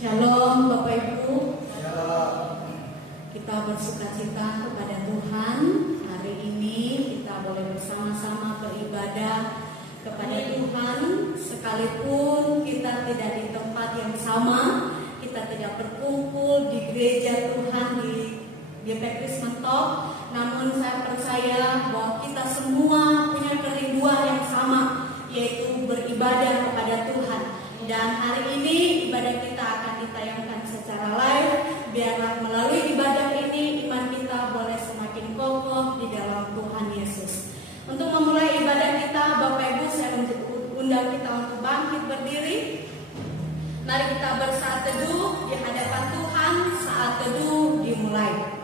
Shalom Bapak Ibu. Shalom. Kita bersukacita kepada Tuhan. Hari ini kita boleh bersama-sama beribadah kepada Tuhan. Sekalipun kita tidak di tempat yang sama, kita tidak berkumpul di gereja Tuhan di GP Christmas Talk, namun saya percaya bahwa kita semua punya kerinduan yang sama, yaitu beribadah kepada Tuhan. Dan hari ini ibadah kita akan ditayangkan secara live. Biarlah melalui ibadah ini iman kita boleh semakin kokoh di dalam Tuhan Yesus. Untuk memulai ibadah kita, Bapak Ibu, saya undang kita untuk bangkit berdiri. Mari kita bersaat teduh di hadapan Tuhan. Saat teduh dimulai.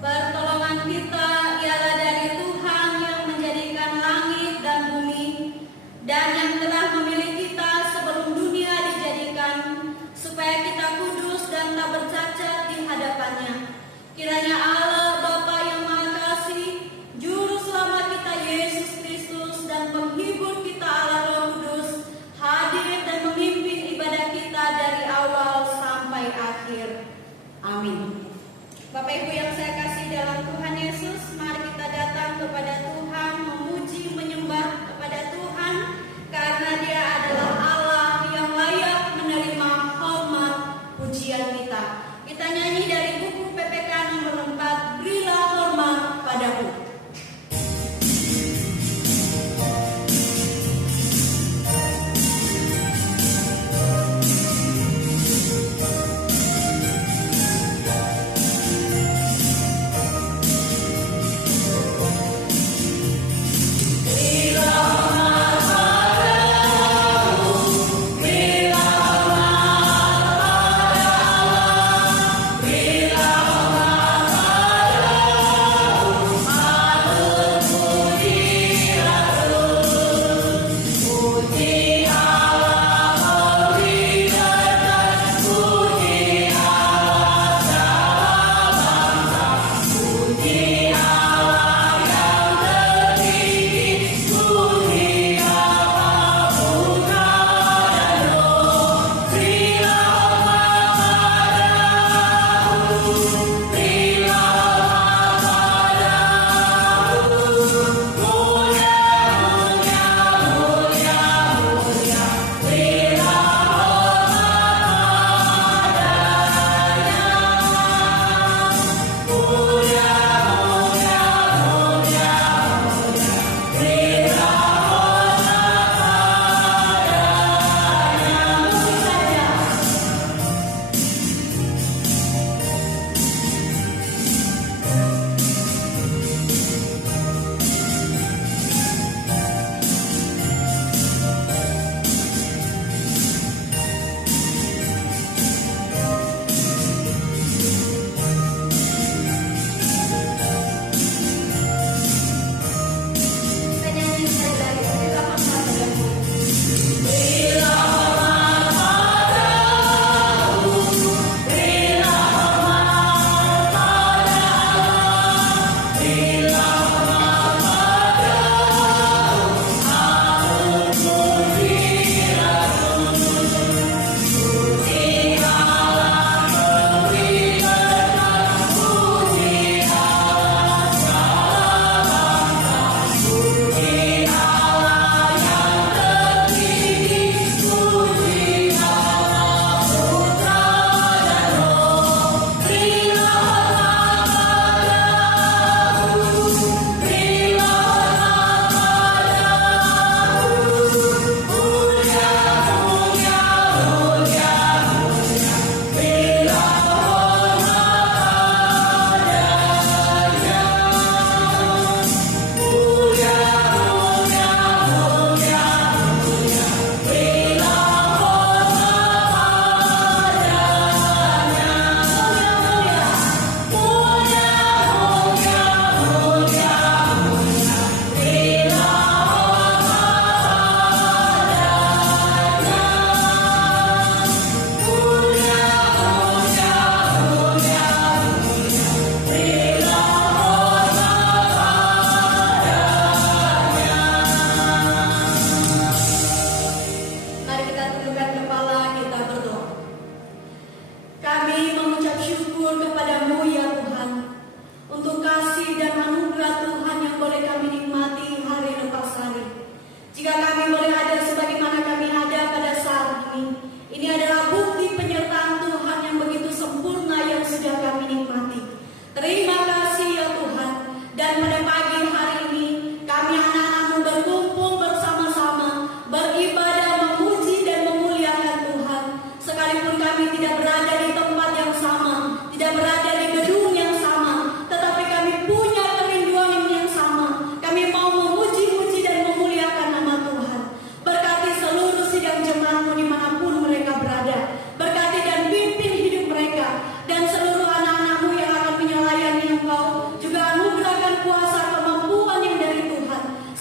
Pertolongan kita ialah dari Tuhan yang menjadikan langit dan bumi, dan yang telah memilih kita sebelum dunia dijadikan, supaya kita kudus dan tak bercacat di hadapannya. Kiranya Allah Bapa yang Maha Kasih, Juru Selamat kita Yesus Kristus, dan Penghibur kita Allah Roh Kudus, hadir dan memimpin ibadah kita dari awal sampai akhir. Amin. Bapak Ibu yang saya kasih dalam Tuhan Yesus, mari kita datang kepada Tuhan, memuji, menyembah kepada Tuhan, karena Dia adalah Allah yang layak menerima hormat pujian kita. Kita nyanyi dari buku PPK nomor 4, Berilah Hormat Padaku.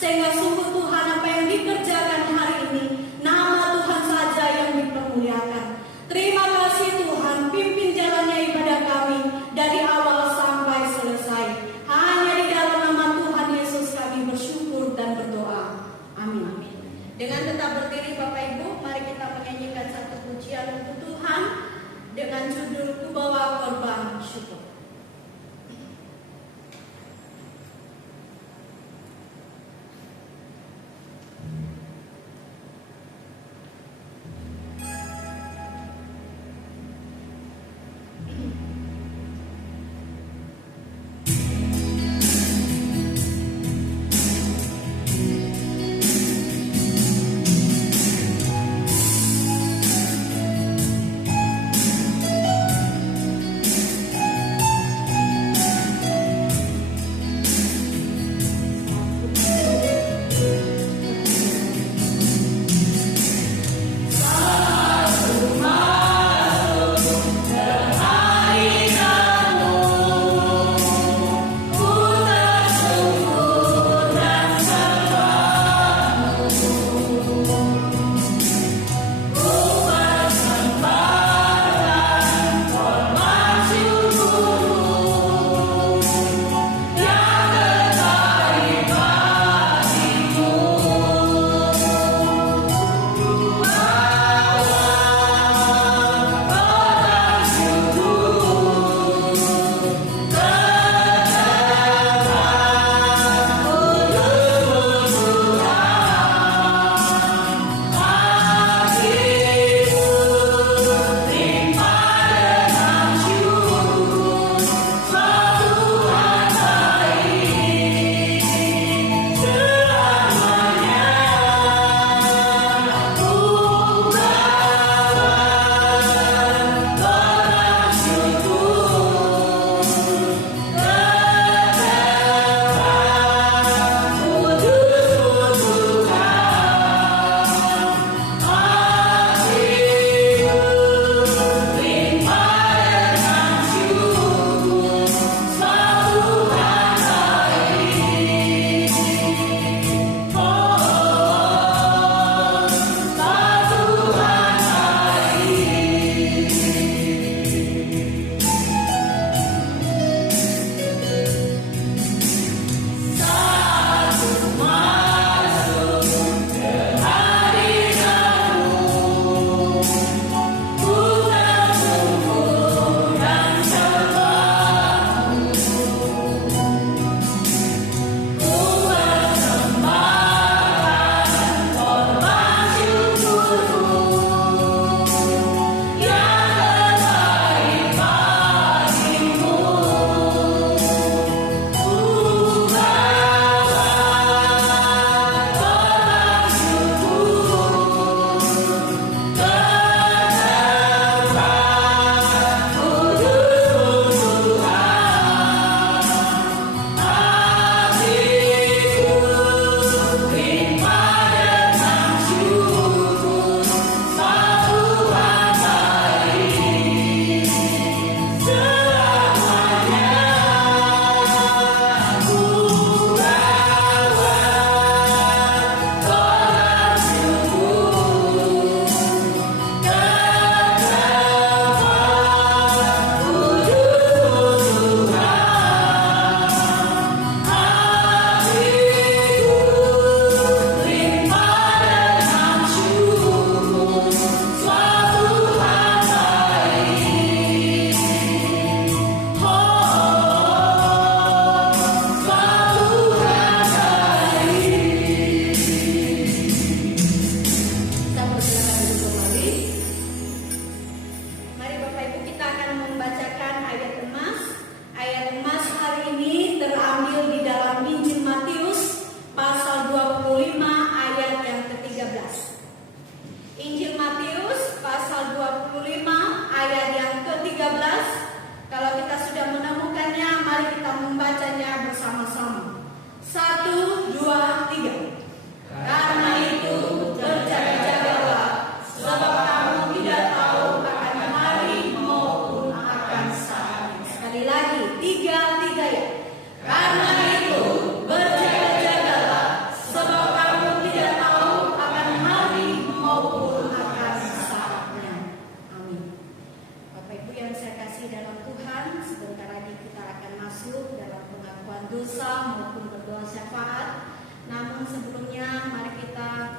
sehingga sungguh Tuhan apa yang dikerjakan hari ini, nama Tuhan saja yang dipermuliakan. Terima kasih Tuhan, pimpin jalannya ibadah kami dari awal sampai selesai. Hanya di dalam nama Tuhan Yesus kami bersyukur dan berdoa. Amin. Dengan tetap berdiri Bapak Ibu, mari kita menyanyikan satu pujian untuk Tuhan dengan judul Kubawa Korban Syukur. Namun sebelumnya mari kita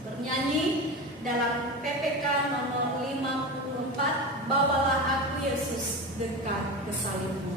bernyanyi dalam PPK nomor 54, Bawalah aku Yesus dekat ke salibmu.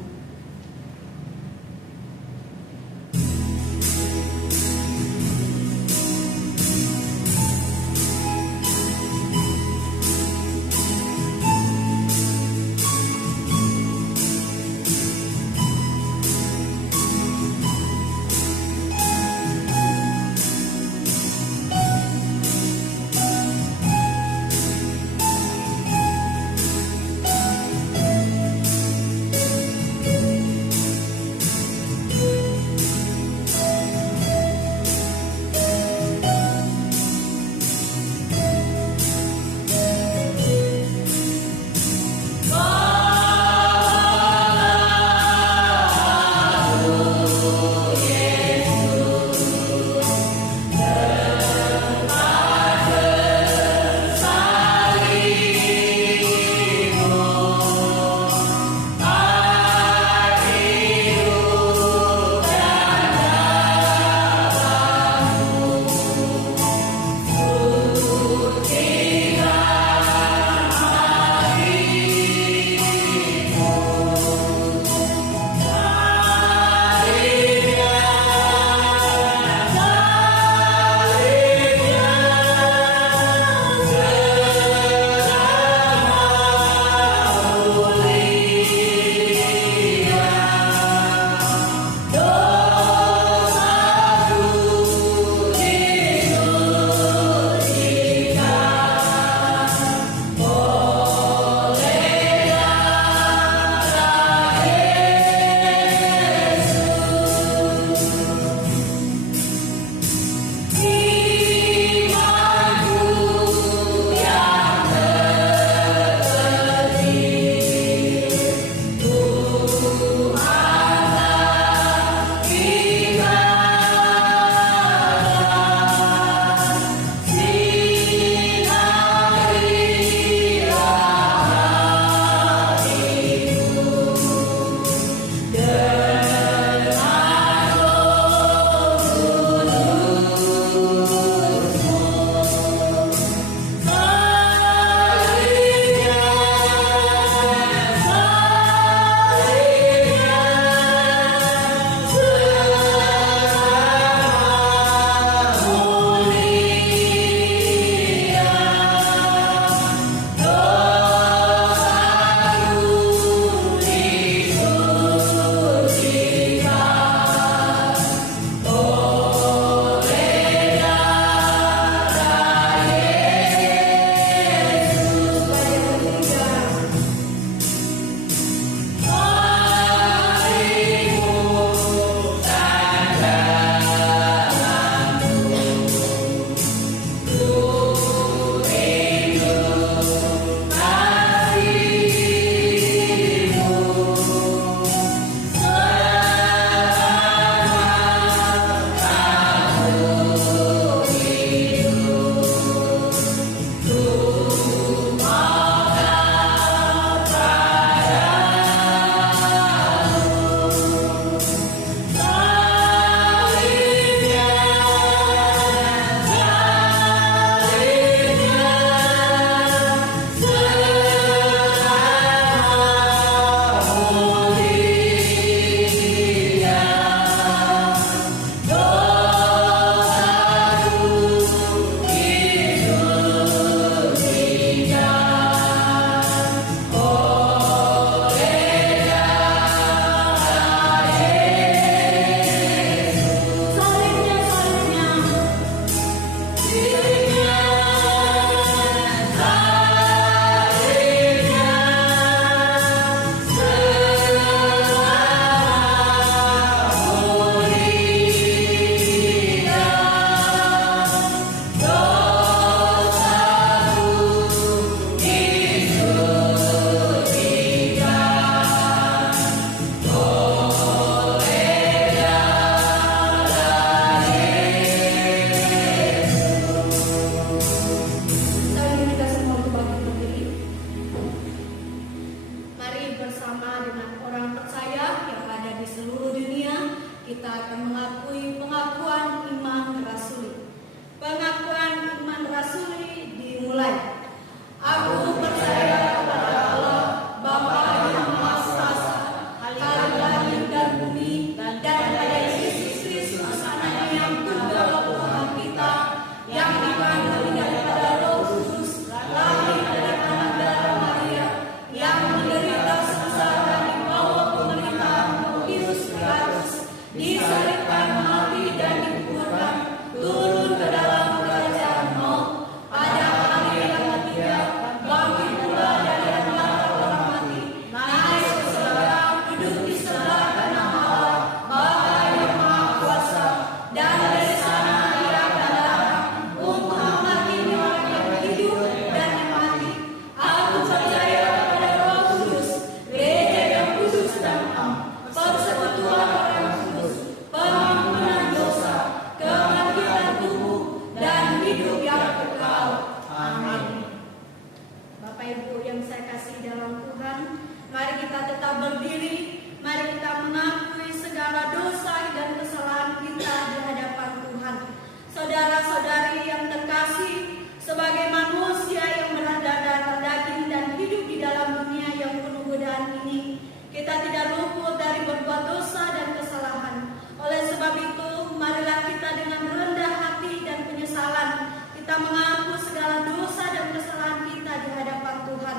sebagai manusia yang berdarah daging dan hidup di dalam dunia yang penuh godaan ini, kita tidak luput dari berbuat dosa dan kesalahan. Oleh sebab itu, marilah kita dengan rendah hati dan penyesalan, kita mengaku segala dosa dan kesalahan kita di hadapan Tuhan.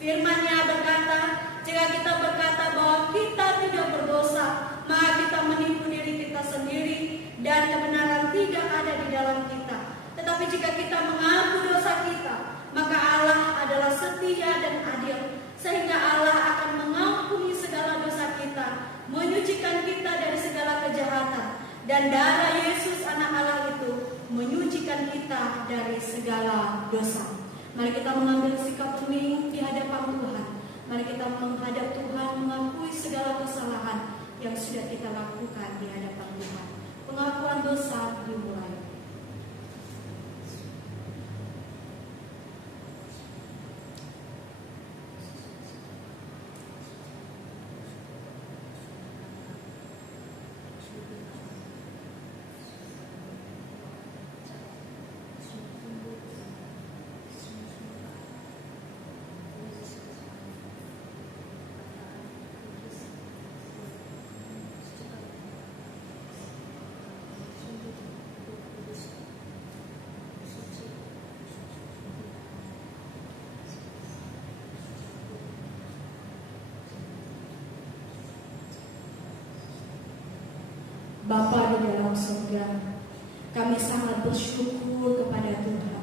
Firman-Nya berkata, jika kita berkata bahwa kita tidak berdosa, maka kita menipu diri kita sendiri dan kebenaran tidak ada di dalam kita. Tetapi jika kita mengaku dosa kita, maka Allah adalah setia dan adil, sehingga Allah akan mengampuni segala dosa kita, menyucikan kita dari segala kejahatan, dan darah Yesus anak Allah itu menyucikan kita dari segala dosa. Mari kita mengambil sikap hening di hadapan Tuhan. Mari kita menghadap Tuhan, mengakui segala kesalahan yang sudah kita lakukan di hadapan Tuhan. Pengakuan dosa dimulai. Bapa di dalam surga, kami sangat bersyukur kepada Tuhan.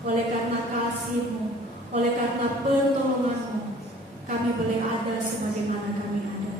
Oleh karena kasih-Mu, oleh karena pertolongan-Mu, kami boleh ada sebagaimana kami ada.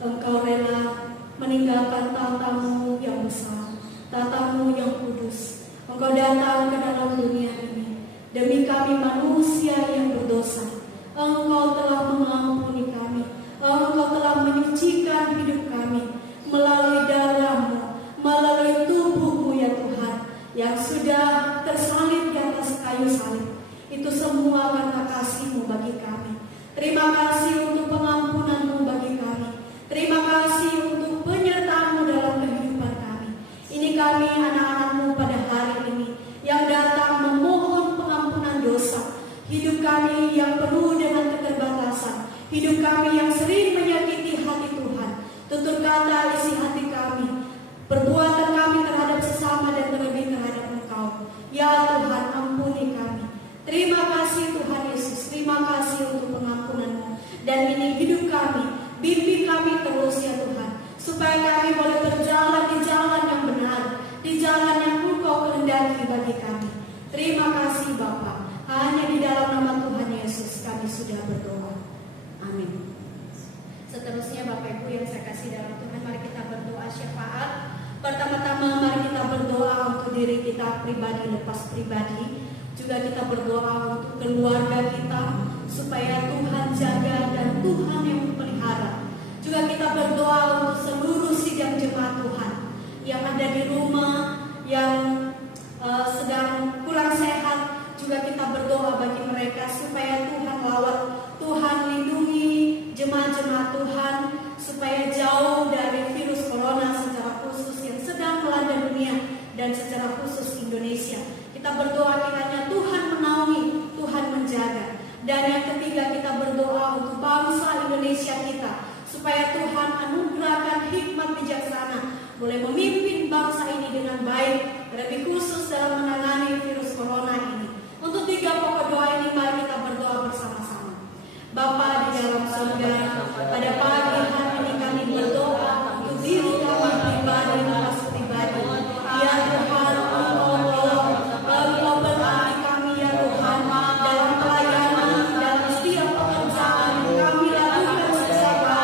Engkau rela meninggalkan tata-Mu yang besar, tata-Mu yang kudus. Engkau datang ke dalam dunia ini demi kami manusia yang berdosa. Engkau telah mengampuni kami, Engkau telah menyucikan hidup kami melalui darah-Mu, melalui tubuh-Mu ya Tuhan, yang sudah tersalib di atas kayu salib. Itu semua karena kasih-Mu bagi kami. Terima kasih untuk pengampunan-Mu bagi kami. Terima kasih untuk penyertaan-Mu dalam kehidupan kami. Ini kami anak-anak-Mu pada hari ini yang datang memohon pengampunan dosa. Hidup kami yang penuh dengan keterbatasan, hidup kami yang sering menyakiti hati Tuhan. Tutur kata isi hati kami, perbuatan kami terhadap sesama dan terlebih terhadap Engkau. Ya Tuhan, ampuni kami. Terima kasih Tuhan Yesus, terima kasih untuk pengampunan-Mu. Dan ini hidup kami, bimbing kami terus ya Tuhan, supaya kami boleh berjalan di jalan yang benar, di jalan yang Engkau kehendaki bagi kami. Terima kasih Bapa. Hanya di dalam nama Tuhan Yesus kami sudah berdoa. Amin. Seterusnya Bapak Ibu yang saya kasih dalam Tuhan, mari kita berdoa syafaat. Pertama-tama mari kita berdoa untuk diri kita pribadi lepas pribadi. Juga kita berdoa untuk keluarga kita, supaya Tuhan jaga dan Tuhan yang memelihara. Juga kita berdoa untuk seluruh sidang jemaat Tuhan yang ada di rumah, yang sedang kurang sehat. Juga kita berdoa bagi mereka supaya Tuhan rawat, Tuhan lindungi jemaat-jemaat Tuhan, supaya jauh dari virus corona secara khusus yang sedang melanda dunia dan secara khusus Indonesia. Kita berdoa kiranya Tuhan menaungi, Tuhan menjaga. Dan yang ketiga kita berdoa untuk bangsa Indonesia kita, supaya Tuhan anugerahkan hikmat bijaksana, boleh memimpin bangsa ini dengan baik, lebih khusus dalam menangani virus corona ini. Untuk tiga pokok doa ini mari kita berdoa bersama-sama. Bapa di dalam surga, pada pagi hari ini kami berdoa untuk diri kami pribadi lepas pribadi. Ya Tuhan, Engkau berkati kami ya Tuhan, dalam pelayanan, dalam setiap pekerjaan yang kami lakukan sesama.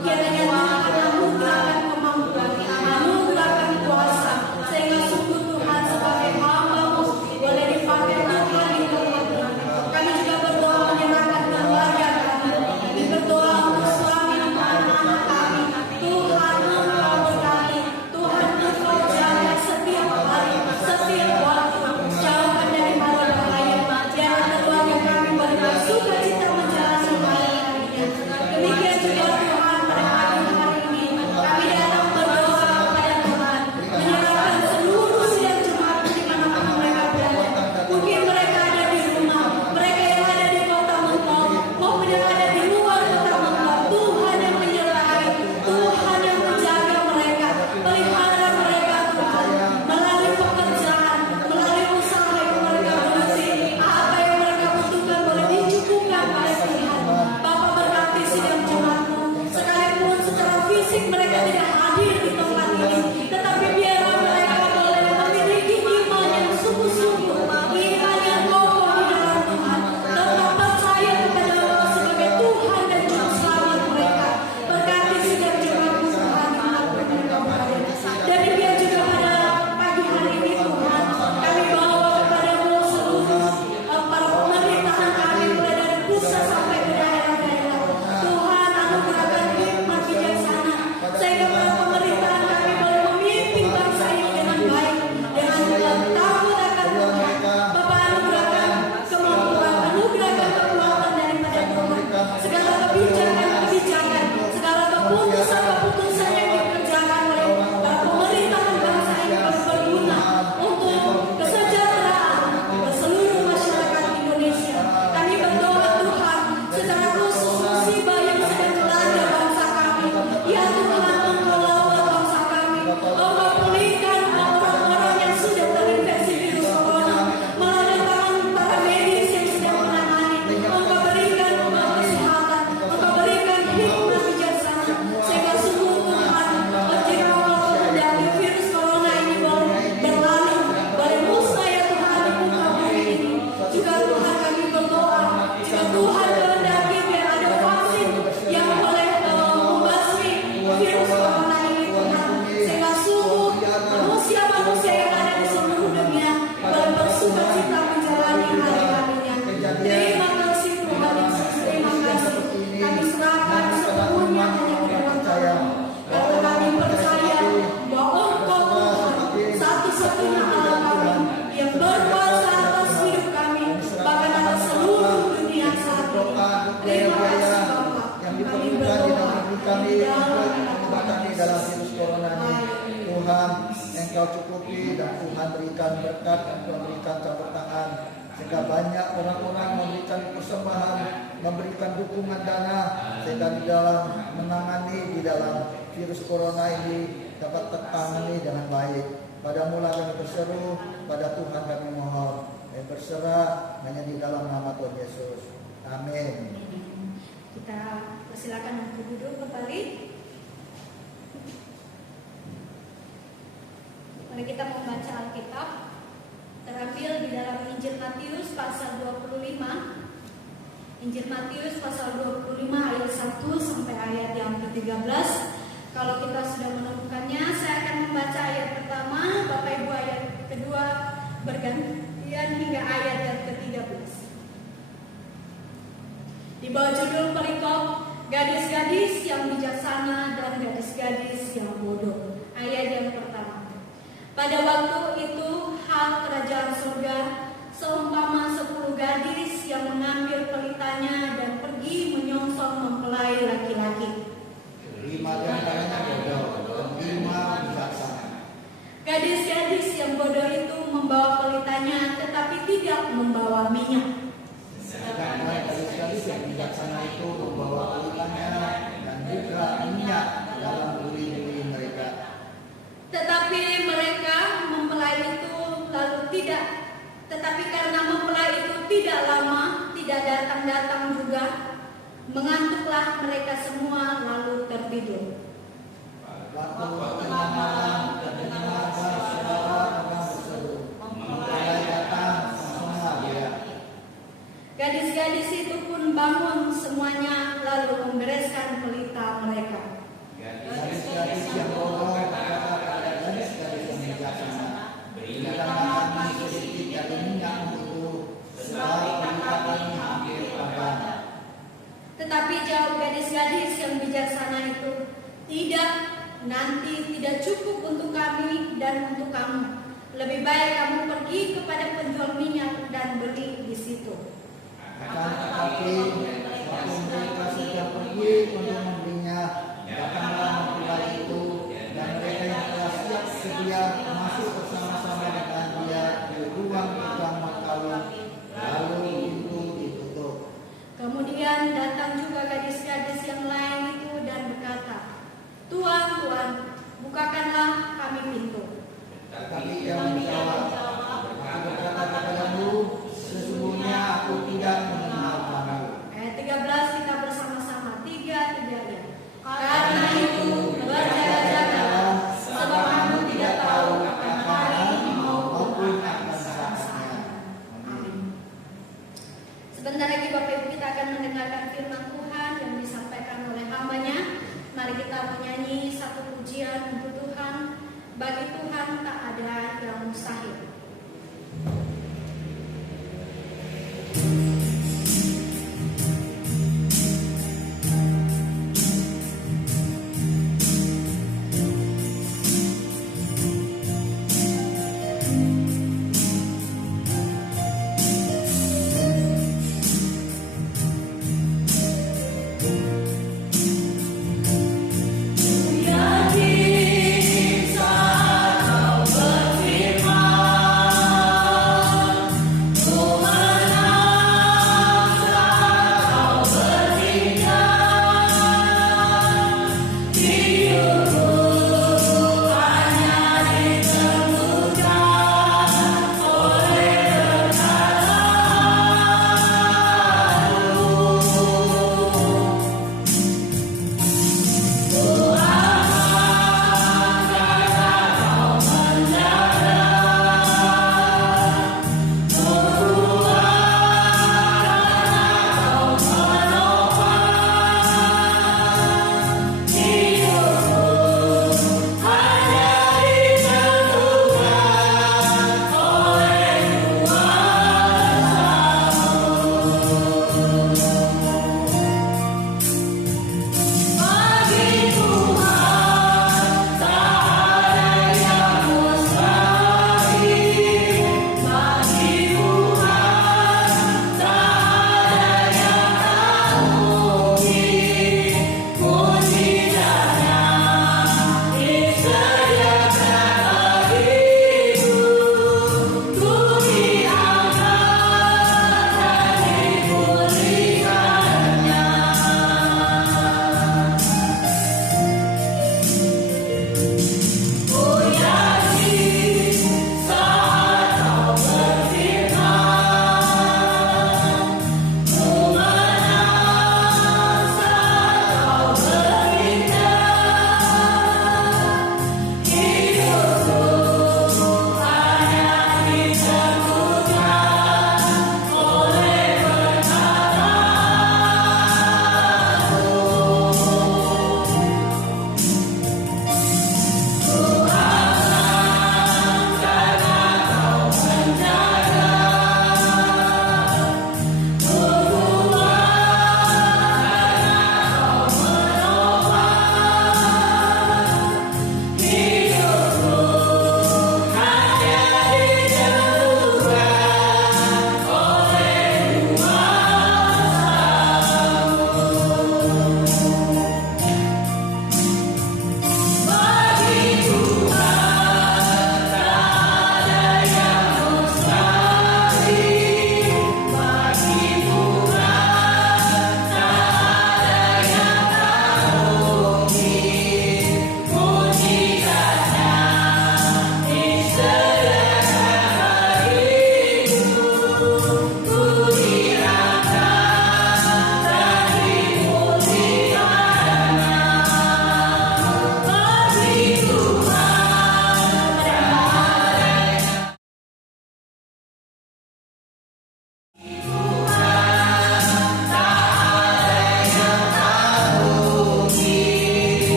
Kiranya Tuhan anugerahkan kemampuan, anugerahkan kuasa, sehingga sungguh Tuhan sebagai hamba-Mu boleh dipakai Tuhan di tempat ini. Kami juga berdoa menyerahkan keluarga kami. Kami berdoa untuk suami satu-satunya Allah kami yang berkuasa atas hidup kami, bahkan atas seluruh dunia saat ini. Terima kasih Bapa. Yang diperlukan di dalam hidup kami untuk pengobatan di dalam virus corona ini. Tuhan, Engkau cukupi dan Tuhan berikan berkat dan berikan campur tangan sehingga banyak orang-orang memberikan persembahan, memberikan dukungan dana sehingga di dalam menangani di dalam virus corona ini dapat tertangani dengan baik. Pada mula kami berseru, pada Tuhan kami mohon, dan berserah hanya di dalam nama Tuhan Yesus. Amin. Kita persilakan untuk duduk kembali. Mari kita membaca Alkitab, terambil di dalam Injil Matius pasal 25. Injil Matius pasal 25 ayat 1 sampai ayat yang ke-13. Kalau kita sudah menemukannya, saya akan membaca ayat pertama, Bapak Ibu ayat kedua bergantian hingga ayat yang ke-13. Di bawah judul perikop, gadis-gadis yang bijaksana dan gadis-gadis yang bodoh. Ayat yang pertama. Pada waktu itu, hal kerajaan surga seumpama 10 gadis yang mengambil pelitanya dan pergi menyongsong mempelai laki-laki. 5 di antaranya bodoh, dan 5 bijaksana. Gadis-gadis yang bodoh itu membawa pelitanya, tetapi tidak membawa minyak. Sedangkan gadis-gadis yang bijaksana itu membawa pelitanya dan juga minyak dalam buli-buli mereka. Tetapi mereka mempelai itu lalu tidak. Tetapi karena mempelai itu tidak lama, tidak datang-datang juga, mengantuklah mereka semua lalu tertidur. Waktu tengah malam terdengar suara orang berseru, mempelai datang, semua dia. Gadis-gadis itu pun bangun semuanya lalu membereskan pelita mereka. Gadis-gadis yang bodoh berkata pada gadis-gadis yang bijaksana, berikanlah kami sedikit dari minyak itu, sebab pelita kami hampir habis. Tetapi jawab gadis-gadis yang bijaksana itu, tidak, nanti tidak cukup untuk kami dan untuk kamu. Lebih baik kamu pergi kepada penjual minyak dan beli di situ. Akan tetapi waktu mereka sedang pergi untuk membelinya, datanglah mempelai itu, dan mereka yang telah siap sedia masuk bersama-sama dengan dia di ruang gudang makalu, lalu pintu ditutup. Kemudian datang juga gadis-gadis yang lain itu dan berkata, Tuan, Tuan, bukakanlah kami pintu. Tetapi ia menjawab, aku berkata kepadamu, sesungguhnya aku tidak mengenal kamu. Ayat 13 kita bersama-sama, 3 ya. Karena itu berjaga-jagalah, sebab kamu tidak tahu kapan hari maupun akan saatnya. Amin. Sebentar lagi Bapak Ibu kita akan mendengarkan firman Tuhan yang disampaikan oleh hamba-Nya. Mari kita menyanyi satu pujian untuk Tuhan. Bagi Tuhan tak ada yang mustahil. Kau berfirman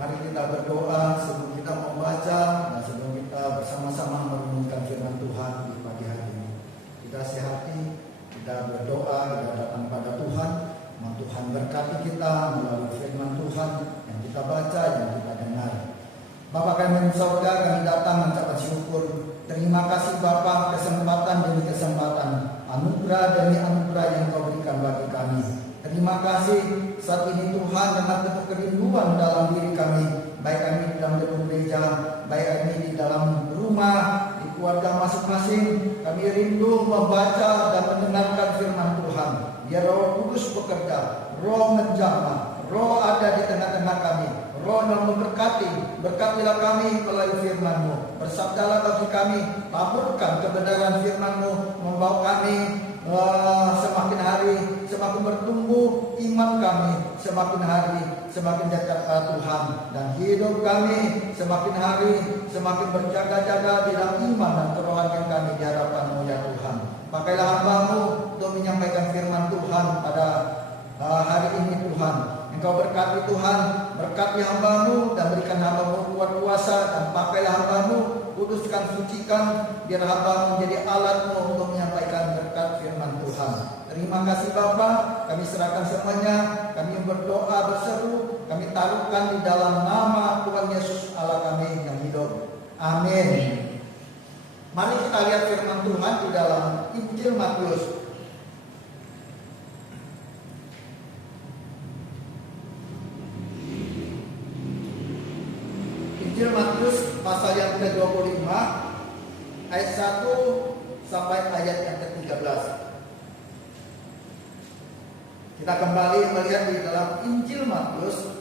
Mari kita berdoa sebelum kita membaca dan sebelum kita bersama-sama merenungkan firman Tuhan di pagi hari ini. Kita sehati, kita berdoa, kita datang pada Tuhan. Tuhan berkati kita melalui firman Tuhan yang kita baca, yang kita dengar. Bapak kami surga, kami datang mengucapkan syukur. Terima kasih Bapak, kesempatan demi kesempatan, anugerah demi anugerah yang Kau berikan bagi kami. Terima kasih saat ini Tuhan, dengan penuh kerinduan dalam diri kami, baik kami di dalam gedung gereja, baik kami di dalam rumah, di keluarga masing-masing. Kami rindu membaca dan mendengarkan firman Tuhan. Biar Roh Kudus bekerja, Roh menjamah, Roh ada di tengah-tengah kami, Roh yang memberkati. Berkatilah kami melalui firman-Mu. Bersabdalah bagi kami, taburkan kebenaran firman-Mu, membawa kami semakin hari semakin bertumbuh iman kami, semakin hari semakin dekat Tuhan, dan hidup kami semakin hari semakin berjaga-jaga di dalam iman dan kerohanian kami di hadapan-Mu ya Tuhan. Pakailah hamba-Mu untuk menyampaikan firman Tuhan pada hari ini Tuhan. Engkau berkati Tuhan, berkati hamba-Mu dan berikan hamba-Mu kuat kuasa, dan pakailah hamba-Mu, kuduskan, sucikan, biar hamba menjadi alat-Mu untuk menyampaikan berkat firman Tuhan. Terima kasih Bapa, kami serahkan semuanya, kami berdoa berseru, kami taruhkan di dalam nama Tuhan Yesus Allah kami yang hidup. Amin. Mari kita lihat firman Tuhan di dalam Injil Matius. Injil Matius pasal yang ke-25 ayat 1 sampai ayat yang ke-13. Kita kembali melihat di dalam Injil Matius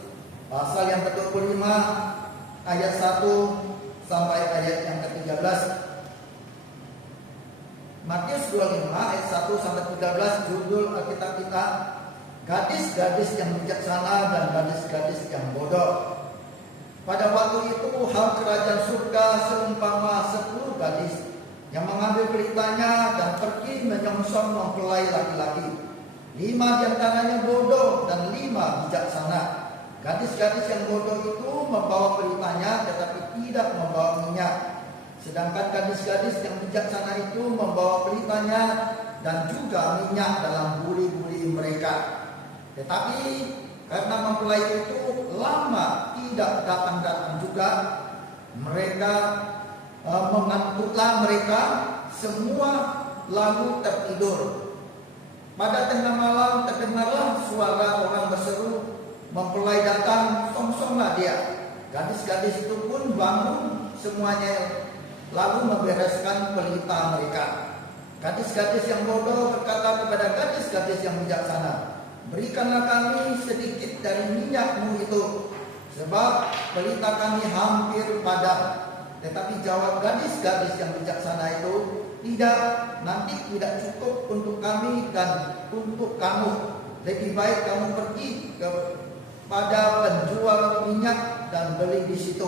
pasal yang ke-25 ayat 1 sampai ayat yang ke-13. Matius 25 ayat 1 sampai 13, judul Alkitab kita, gadis-gadis yang bijaksana dan gadis-gadis yang bodoh. Pada waktu itu hal kerajaan surga seumpama 10 gadis yang mengambil pelitanya dan pergi menyongsong mempelai laki-laki. 5 di antaranya bodoh dan 5 bijaksana. Gadis-gadis yang bodoh itu membawa pelitanya tetapi tidak membawa minyak. Sedangkan gadis-gadis yang bijaksana itu membawa pelitanya dan juga minyak dalam buli-buli mereka. Tetapi karena mempelai itu lama tidak datang-datang juga, mereka mengantuklah mereka semua lalu tertidur. Pada tengah malam terdengarlah suara orang berseru, mempelai datang, songsonglah dia. Gadis-gadis itu pun bangun semuanya, lalu membereskan pelita mereka. Gadis-gadis yang bodoh berkata kepada gadis-gadis yang bijaksana, berikanlah kami sedikit dari minyakmu itu, sebab pelita kami hampir padam. Tetapi jawab gadis-gadis yang bijaksana itu, tidak, nanti tidak cukup untuk kami dan untuk kamu. Lebih baik kamu pergi kepada penjual minyak dan beli di situ.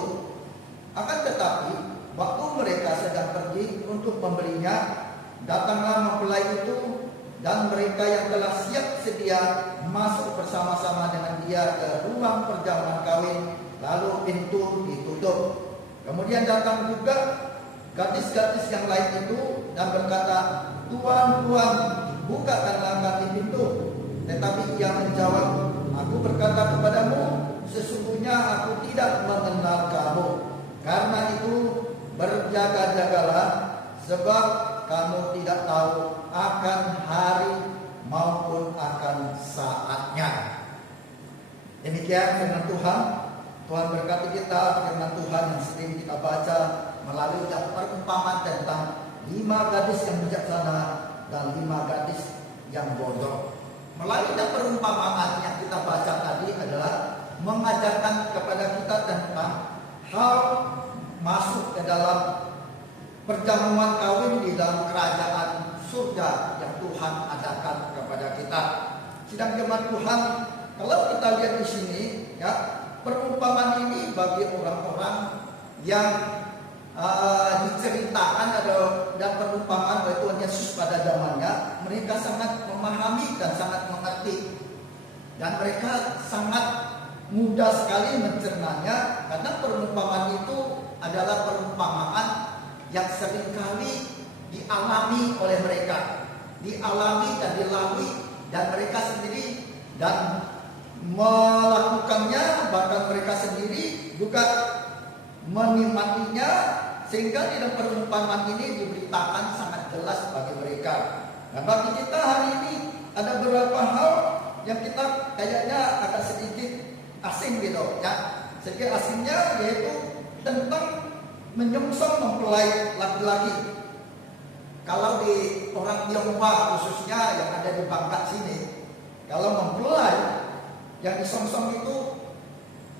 Akan tetapi waktu mereka sedang pergi untuk membelinya, datanglah mempelai itu, dan mereka yang telah siap sedia masuk bersama-sama dengan dia ke ruang perjamuan kawin, lalu pintu ditutup. Kemudian datang juga gadis-gadis yang lain itu dan berkata, Tuan, Tuan, bukakanlah kami pintu. Tetapi ia menjawab, aku berkata kepadamu, sesungguhnya aku tidak mengenal kamu. Karena itu berjaga-jagalah, sebab kamu tidak tahu akan hari maupun akan saatnya. Demikian firman Tuhan. Tuhan berkati kita firman Tuhan yang sering kita baca melalui perumpamaan tentang 5 gadis yang bijaksana dan 5 gadis yang bodoh. Melalui perumpamaan yang kita baca tadi adalah mengajarkan kepada kita tentang hal masuk ke dalam perjamuan kawin di dalam kerajaan surga yang Tuhan adakan kepada kita. Sidang jemaat Tuhan, kalau kita lihat di sini, ya, perumpamaan ini bagi orang-orang yang diceritakan dan perumpamaan oleh Tuhan Yesus pada zamannya, mereka sangat memahami dan sangat mengerti, dan mereka sangat mudah sekali mencernanya, karena perumpamaan itu adalah perumpamaan yang seringkali dialami oleh mereka, dialami dan dilalui dan mereka sendiri, dan melakukannya, bahkan mereka sendiri juga menikmatinya, sehingga di dalam perumpamaan ini diberitakan sangat jelas bagi mereka. Nah, bagi kita hari ini ada beberapa hal yang kita kayaknya agak sedikit asing gitu ya. Sedikit asingnya yaitu tentang menyongsong mempelai laki-laki. Kalau di orang Tionghoa khususnya yang ada di Bangka sini, kalau mempelai yang disongsong itu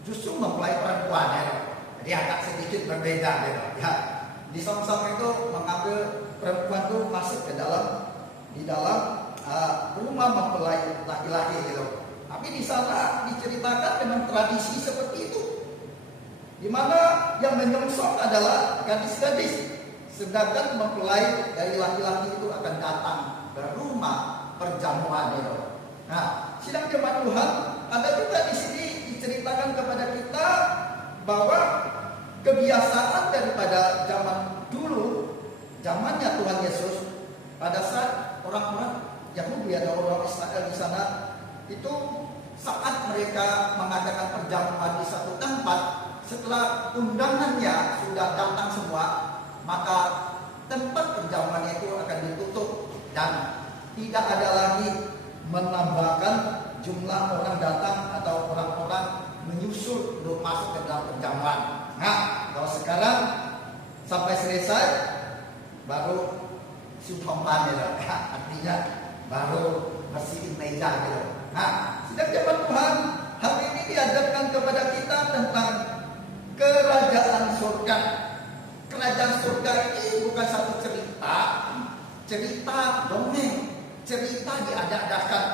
justru mempelai perempuan ya. Jadi agak sedikit berbeda gitu ya. Disongsong itu mengambil perempuan itu masuk ke di dalam rumah mempelai laki-laki gitu. Tapi di sana diceritakan dengan tradisi seperti itu, di mana yang menyongsong adalah gadis-gadis, sedangkan mempelai dari laki-laki itu akan datang ke rumah perjamuan itu. Nah, sidang jemaat Tuhan, ada juga di sini diceritakan kepada kita bahwa kebiasaan daripada zaman dulu, zamannya Tuhan Yesus, pada saat orang-orang Yahudi atau orang Israel di sana itu, saat mereka mengadakan perjamuan di satu tempat, setelah undangannya sudah datang semua, maka tempat perjamuannya itu akan ditutup dan tidak ada lagi menambahkan jumlah orang datang atau orang-orang menyusul untuk masuk ke dalam perjamuan. Nah, kalau sekarang sampai selesai baru sumpah ya, artinya baru bersihin meja gitu. Nah, sidang jemaat Tuhan, hari ini diajarkan kepada kita tentang kerajaan surga. Kerajaan surga ini bukan satu cerita dongeng, cerita diada-adakan,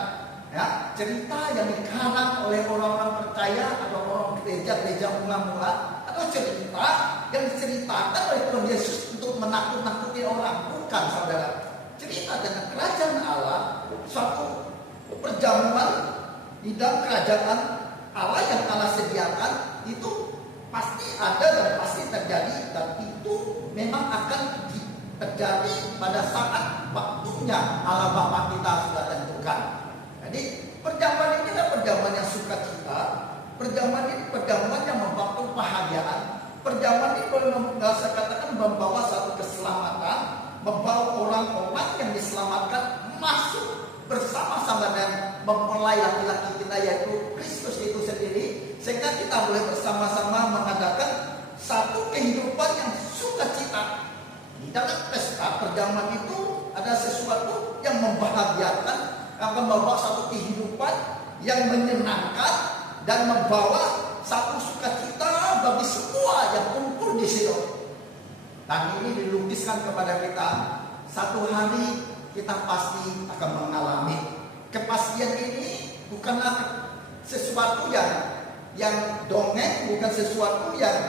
ya, cerita yang dikarang oleh orang-orang percaya atau orang gereja mula-mula, atau cerita yang diceritakan oleh Tuhan Yesus untuk menakut-nakuti orang. Bukan, saudara. Cerita tentang kerajaan Allah, suatu perjamuan di dalam kerajaan Allah yang Allah sediakan itu pasti ada dan pasti terjadi, dan itu memang akan terjadi pada saat waktunya Allah Bapa kita sudah tentukan. Jadi perjamuan ini adalah perjamuan yang sukacita, perjamuan ini perjamuan yang membawa kebahagiaan, perjamuan ini boleh saya katakan membawa satu keselamatan, membawa orang-orang yang diselamatkan masuk bersama-sama dengan mempelai laki-laki kita yaitu Kristus itu sendiri, sehingga kita boleh bersama-sama mengadakan satu kehidupan yang sukacita. Di dalam pesta perjamuan itu ada sesuatu yang membahagiakan, akan membawa satu kehidupan yang menyenangkan dan membawa satu sukacita bagi semua yang kumpul di situ. Dan ini dilukiskan kepada kita, satu hari kita pasti akan mengalami. Kepastian ini bukanlah sesuatu yang dongeng, bukan sesuatu yang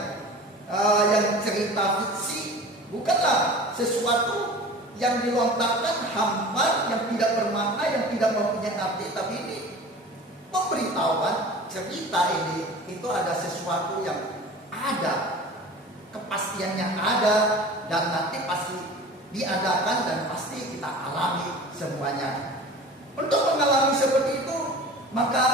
cerita fiksi, bukanlah sesuatu yang dilontarkan hambar, yang tidak bermakna, yang tidak mempunyai arti. Tapi ini pemberitahuan, cerita ini itu ada sesuatu yang ada, kepastiannya ada, dan nanti pasti diadakan dan pasti kita alami semuanya. Untuk mengalami seperti itu, maka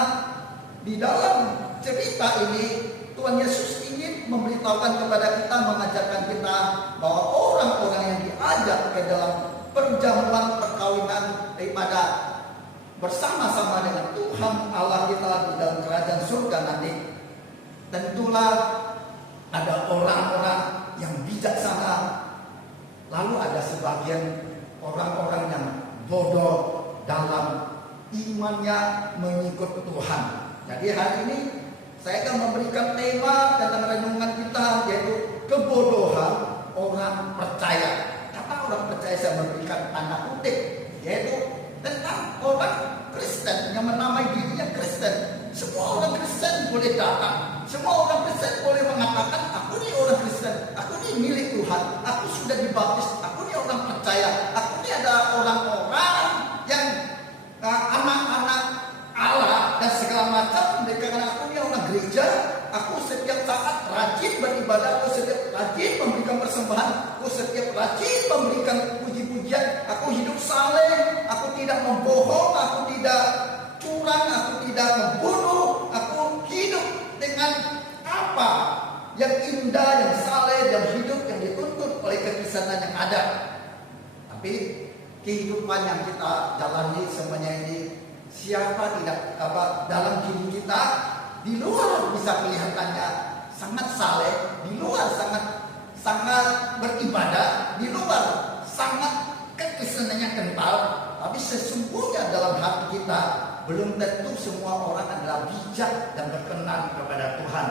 di dalam cerita ini Tuhan Yesus ingin memberitahukan kepada kita, mengajarkan kita bahwa orang-orang yang diajak ke dalam perjamuan perkawinan daripada bersama-sama dengan Tuhan Allah kita di dalam kerajaan surga nanti, tentulah ada orang-orang yang bijaksana, lalu ada sebagian orang-orang yang bodoh dalam imannya mengikut Tuhan. Jadi hari ini saya akan memberikan tema dalam renungan kita, yaitu kebodohan orang percaya. Kata orang percaya saya memberikan tanda kutip, yaitu tentang orang Kristen yang menamai dirinya Kristen. Semua orang Kristen boleh datang, semua orang Kristen boleh mengatakan, aku ini orang Kristen, aku ini milik Tuhan, aku sudah dibaptis, aku ini orang percaya, aku ini ada orang-orang yang anak-anak Allah dan segala macam. Mereka katakan aku ini orang gereja, beribadah, aku setiap rajin memberikan persembahan, aku setiap rajin memberikan puji-pujian, aku hidup saleh, aku tidak membohong, aku tidak curang, aku tidak membunuh, aku hidup dengan apa yang indah, yang saleh, yang hidup yang dituntut oleh kekisahan yang ada. Tapi kehidupan yang kita jalani semuanya ini, siapa tidak dalam diri kita, di luar bisa kelihatannya sangat saleh, di luar sangat beribadah, di luar sangat kekisahannya kental, tapi sesungguhnya dalam hati kita belum tentu semua orang adalah bijak dan berkenan kepada Tuhan.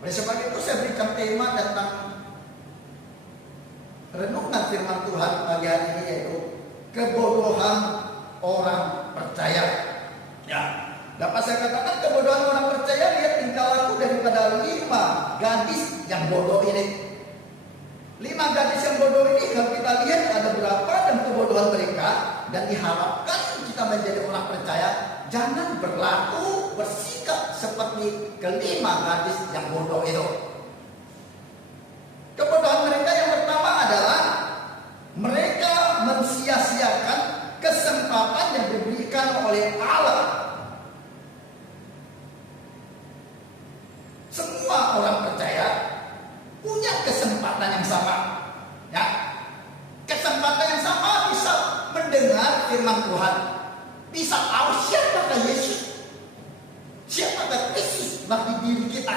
Oleh sebab itu saya berikan tema tentang renungan firman Tuhan pagi hari ini, yaitu kebodohan orang percaya. Ya, dapat saya katakan kebodohan orang percaya, lihat tingkah laku daripada 5 gadis yang bodoh ini. 5 gadis yang bodoh ini, kalau kita lihat ada berapa dan kebodohan mereka, dan diharapkan kita menjadi orang percaya jangan berlaku bersikap seperti ke-5 gadis yang bodoh itu. Kebodohan mereka yang pertama adalah mereka mensia-siakan kesempatan yang diberikan oleh Allah. Semua orang percaya punya kesempatan yang sama, ya. Kesempatan yang sama bisa mendengar firman Tuhan, bisa tahu siapakah Yesus, siapakah Kristus bagi diri kita,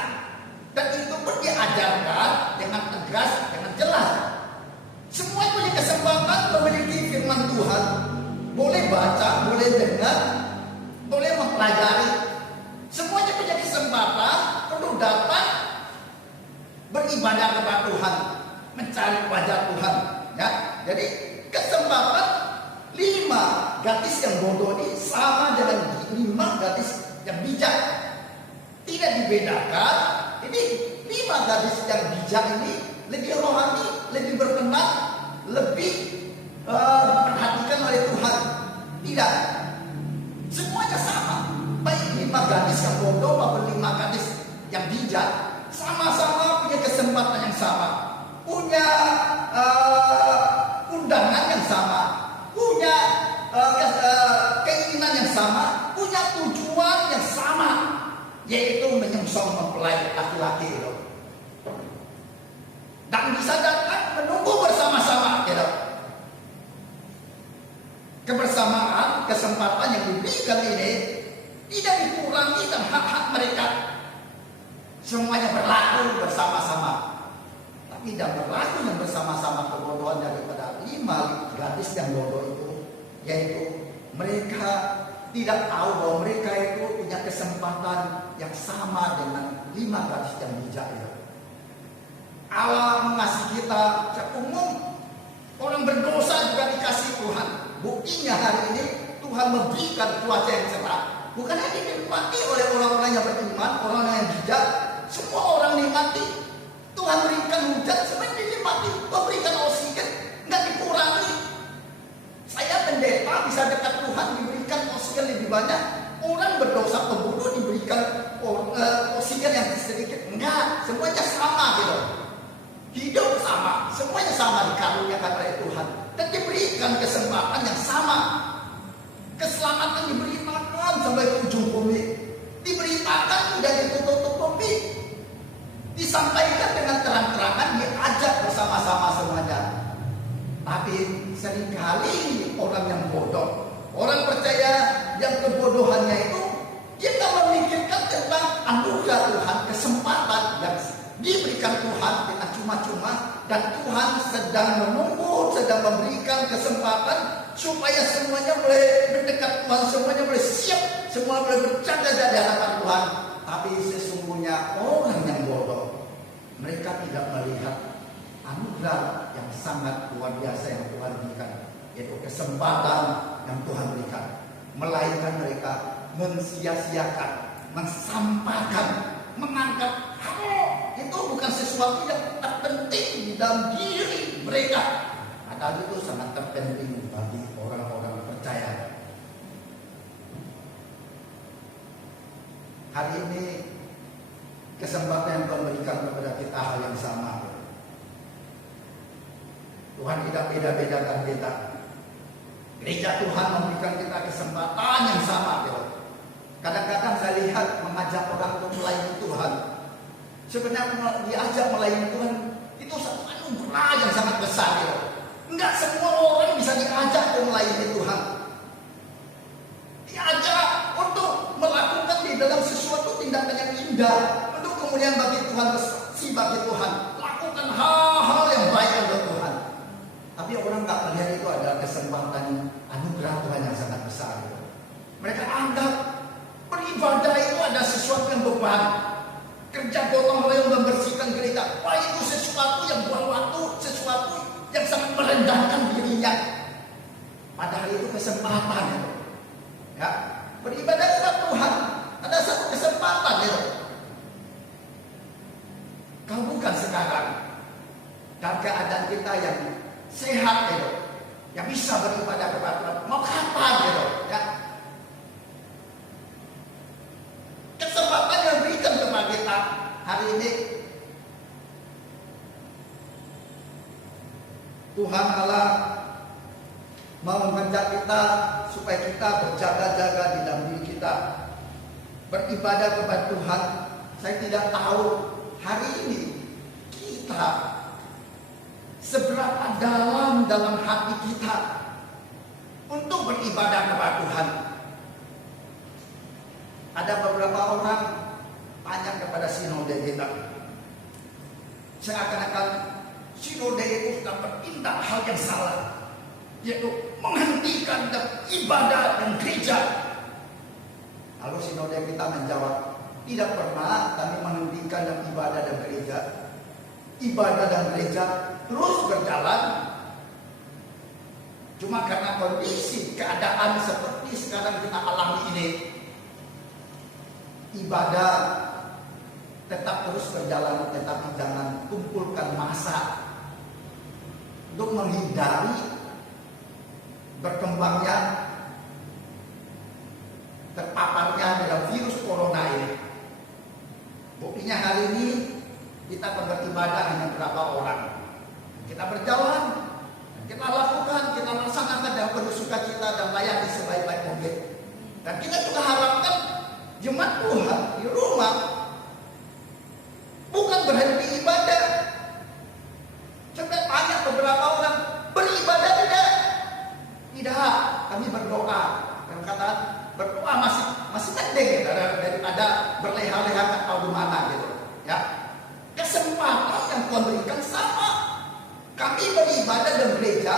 dan itu pun diajarkan dengan tegas, dengan jelas. Semua punya kesempatan memiliki firman Tuhan, boleh baca, boleh dengar, boleh mempelajari. Semuanya punya kesempatan untuk dapat beribadah kepada Tuhan, mencari wajah Tuhan. Ya, jadi kesempatan 5 gadis yang bodoh ini sama dengan 5 gadis yang bijak. Tidak dibedakan. Ini 5 gadis yang bijak ini lebih rohani, lebih berkenan, lebih diperhatikan oleh Tuhan. Tidak, semuanya sama. Baik 5 gadis yang bodoh maupun 5 gadis yang bijak, sama-sama punya kesempatan yang sama, punya undangan yang sama, punya keinginan yang sama, punya tujuan yang sama, yaitu menyongsong mempelai laki-laki itu. Dan bisa datang menunggu bersama-sama, gitu. Kebersamaan, kesempatan yang diberikan ini tidak dikurangi dan hak-hak mereka. Semuanya berlaku bersama-sama. Tapi tidak berlaku yang bersama-sama kebodohan daripada 5 gadis yang bodoh itu, yaitu mereka tidak tahu bahwa mereka itu punya kesempatan yang sama dengan 5 gadis yang bijak itu. Allah mengasihi kita secara umum. Orang berdosa juga dikasih Tuhan. Buktinya hari ini Tuhan memberikan cuaca yang cerah. Bukan hanya dinikmati oleh orang-orang yang beriman, orang-orang yang bijak. Semua orang nikmati. Tuhan berikan hujan, semuanya dinikmati. Memberikan oksigen, nggak dikurangi. Saya pendeta bisa dekat Tuhan, diberikan oksigen lebih banyak. Orang berdosa pembunuh diberikan oksigen yang sedikit. Enggak, semuanya sama gitu. Hidup sama, semuanya sama dikaruniakan oleh Tuhan. Dan diberikan kesempatan yang sama. Keselamatan diberitakan sampai ke ujung bumi. Diberitakan tidak ditutup-tutupi. Disampaikan dengan terang-terangan, diajak bersama-sama semuanya. Tapi seringkali orang yang bodoh, orang percaya yang kebodohannya itu, dia tak memikirkan tentang anugerah Tuhan, kesempatan yang diberikan Tuhan dengan cuma-cuma, dan Tuhan sedang menunggu, sedang memberikan kesempatan supaya semuanya boleh mendekat Tuhan, semuanya boleh siap, semua boleh berjaga-jaga di hadapan Tuhan. Tapi sesungguhnya orang yang bodoh, mereka tidak melihat anugerah yang sangat luar biasa yang Tuhan berikan, yaitu kesempatan yang Tuhan berikan. Melainkan mereka mensia-siakan, mensampaikan, menganggap itu bukan sesuatu yang tak penting di dalam diri mereka. Padahal itu sangat terpenting bagi orang-orang percaya. Hari ini kesempatan yang Tuhan berikan kepada kita hal yang sama. Tuhan tidak beda-bedakan kita. Gereja Tuhan memberikan kita kesempatan yang sama. Kadang-kadang saya lihat mengajak orang untuk melayani Tuhan. Sebenarnya diajak melayani Tuhan itu satu anugerah yang sangat besar. Enggak semua orang bisa diajak untuk melayani Tuhan. Diajak untuk melakukan di dalam sesuatu tindakan yang indah, untuk kemudian bagi Tuhan, bersaksi bagi Tuhan, lakukan hal-hal yang baik untuk Tuhan. Tapi orang tak melihat itu adalah kesempatan anugerah Tuhan yang sangat besar. Mereka anggap beribadah itu ada sesuatu yang beban. Kerja gotong royong membersihkan gereja, wah itu sesuatu yang buang waktu, sesuatu yang sangat merendahkan dirinya. Padahal itu kesempatan. Ya, beribadah kepada Tuhan ada satu kesempatan. Kalau bukan sekarang, dalam keadaan kita yang sehat, yang bisa beribadah kepada Tuhan, mau kapan? Ya, kesempatan yang berikan kepada kita hari ini. Tuhan Allah mau mengajak kita supaya kita berjaga-jaga di dalam diri kita, beribadah kepada Tuhan. Saya tidak tahu hari ini kita seberapa dalam hati kita untuk beribadah kepada Tuhan. Ada beberapa orang tanya kepada sinode kita, seakan-akan sinode itu sudah bertindak hal yang salah, yaitu menghentikan ibadah dan gereja. Lalu sinode kita menjawab, tidak pernah kami menghentikan ibadah dan gereja. Ibadah dan gereja terus berjalan. Cuma karena kondisi keadaan seperti sekarang kita alami ini, ibadah tetap terus berjalan, tetapi jangan kumpulkan massa untuk menghindari berkembangnya, terpaparnya dalam virus corona ini. Buktinya hari ini kita beribadah hanya berapa orang. Kita berjalan, kita lakukan, kita laksanakan dengan penuh sukacita dan layani sebaik-baik mungkin. Dan kita juga harapkan jemaat Tuhan di rumah bukan berhenti ibadah. Sampai tanya beberapa orang, beribadah tidak? Tidak, kami berdoa. Dan kata berdoa masih penting daripada berleha-leha atau di mana gitu. Ya, kesempatan yang Tuhan berikan sama. Kami beribadah dan gereja,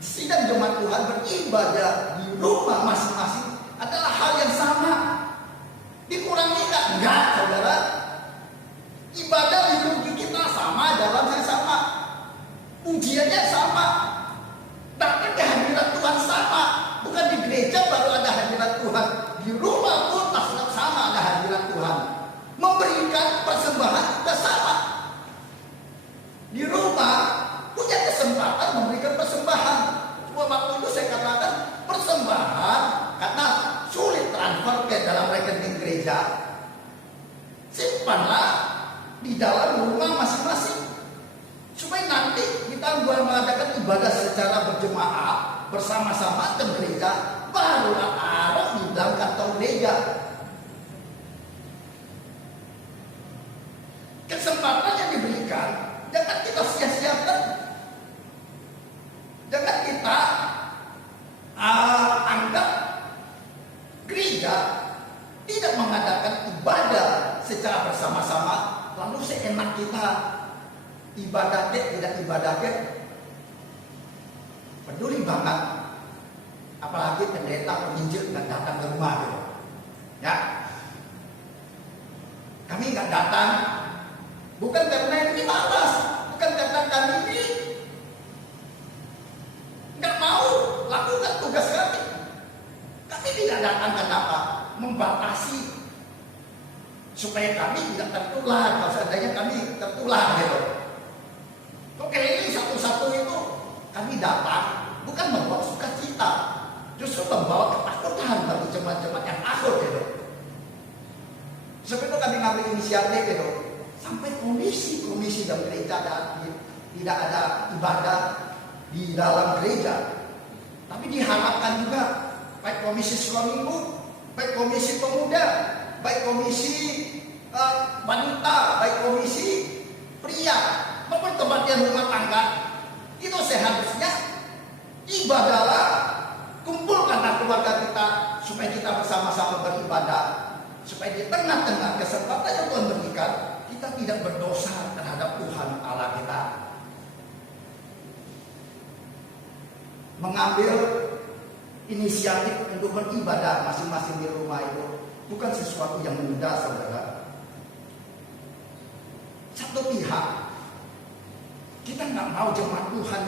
sidang jemaat Tuhan beribadah di rumah masing-masing adalah hal yang sama. Dikurangi enggak, saudara? Ibadah liturgi kita sama, dalamnya sama, ujiannya sama, bahkan kehadiran Tuhan sama. Bukan di gereja baru ada hadirat Tuhan, di rumah pun sama ada hadirat Tuhan. Memberikan persembahan juga sama. Di rumah punya kesempatan memberikan persembahan. Cuma waktu itu saya katakan persembahan karena sulit transfer ke dalam rekening gereja, simpanlah di dalam rumah masing-masing supaya nanti kita mengadakan ibadah secara berjemaah bersama-sama ke gereja, barulah taruh di dalam kantong gereja. Kesempatan yang diberikan jangan kita sia-siakan, jangan kita anggap gereja tidak mengadakan ibadah secara bersama-sama lalu seenak kita ibadah tidak ibadah peduli banget, apalagi pendeta penginjil nggak datang ke rumah gitu. Ya, kami nggak datang bukan karena ini malas, bukan karena kami ini nggak mau lakukan tugas kami. Kami tidak datang kenapa? Membatasi supaya kami tidak tertular. Kalau seandainya kami tertular gitu, kok keliling satu-satu itu kami datang bukan membawa sukacita, justru membawa ketakutan bagi jemaat-jemaat yang takut gitu. Sebab itu kami ngambil inisiatif itu. Sampai komisi dalam gereja tidak ada ibadah di dalam gereja. Tapi diharapkan juga baik komisi sekolah minggu, baik komisi pemuda, baik komisi wanita, baik komisi pria, maupun kebaktian rumah tangga, itu seharusnya ibadahlah, kumpulkanlah keluarga kita supaya kita bersama-sama beribadah, supaya di tengah-tengah kesempatan yang Tuhan berikan kita tidak berdosa terhadap Tuhan Allah kita. Mengambil inisiatif untuk beribadah masing-masing di rumah itu bukan sesuatu yang mudah, saudara. Satu pihak, kita nggak mau jemaat Tuhan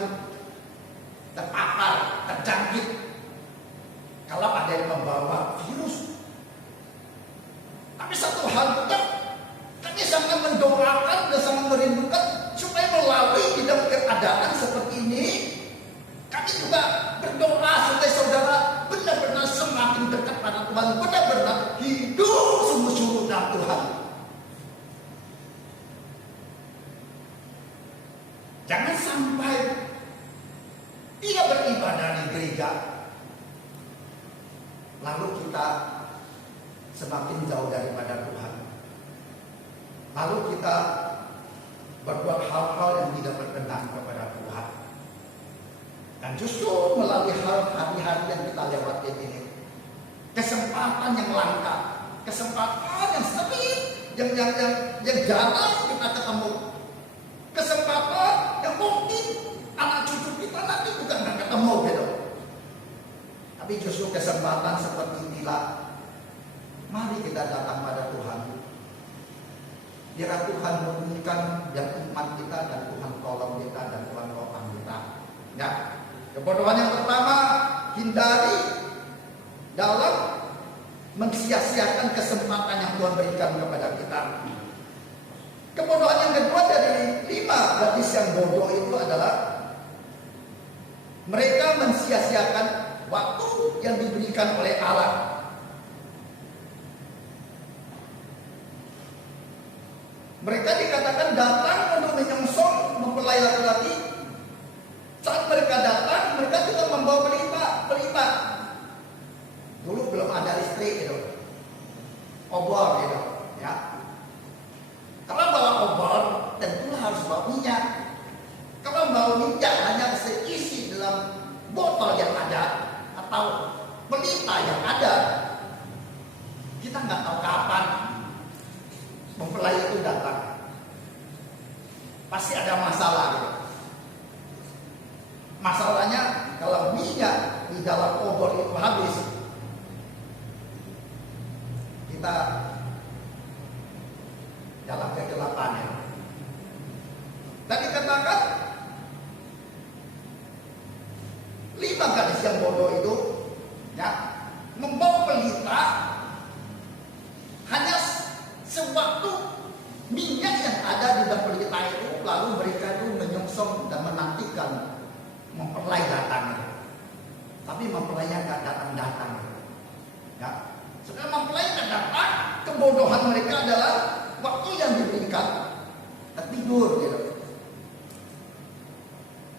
terpapar, terjangkit kalau ada yang membawa virus. Tapi satu hal juga, kami sangat mendoakan dan sangat merindukan supaya melalui di dalam keadaan seperti ini, kami juga berdoa supaya saudara benar-benar semakin dekat pada Tuhan, benar-benar hidup sungguh-sungguh dalam Tuhan. Jangan sampai tidak beribadah di gereja, lalu kita semakin jauh daripada Tuhan. Lalu kita berbuat hal-hal yang tidak berkenan kepada Tuhan. Dan justru melalui hari-hari yang kita lewati ini, kesempatan yang langka, kesempatan yang sering, yang jarang kita ketemu, kesempatan yang mungkin anak cucu kita nanti juga nggak ketemu gitu. Tapi justru kesempatan seperti inilah, mari kita datang pada Tuhan. Biar Tuhan memberikan yang iman kita, dan Tuhan tolong kita, dan Tuhan topang kita. Ya. Kebodohan yang pertama, hindari dalam mensia-siakan kesempatan yang Tuhan berikan kepada kita. Kebodohan yang kedua dari 5 gadis yang bodoh itu adalah mereka mensia-siakan waktu yang diberikan oleh Allah. Mereka dikatakan datang untuk menyongsong mempelai laki-laki. Saat mereka datang, mereka juga membawa pelita. Dulu belum ada listrik gitu, obor gitu, ya. Kalau bawa obor, tentulah harus bawa minyak. Kalau bawa minyak hanya seisi dalam botol yang ada atau pelita yang ada, kita nggak tahu kapan mempelai itu datang. Pasti ada masalah gitu. Masalahnya kalau minyak di dalam obor itu habis, kita dalam kegelapan ya. Tadi katakan 5 gadis yang bodoh itu ya, membawa pelita hanya sewaktu minyak yang ada di dalam pelita itu, lalu mereka itu menyongsong dan menantikan mempelai datang. Tapi mempelainya gak datang-datang ya. Setelah mempelai gak datang, kebodohan mereka adalah waktu yang diberikan tidur gitu.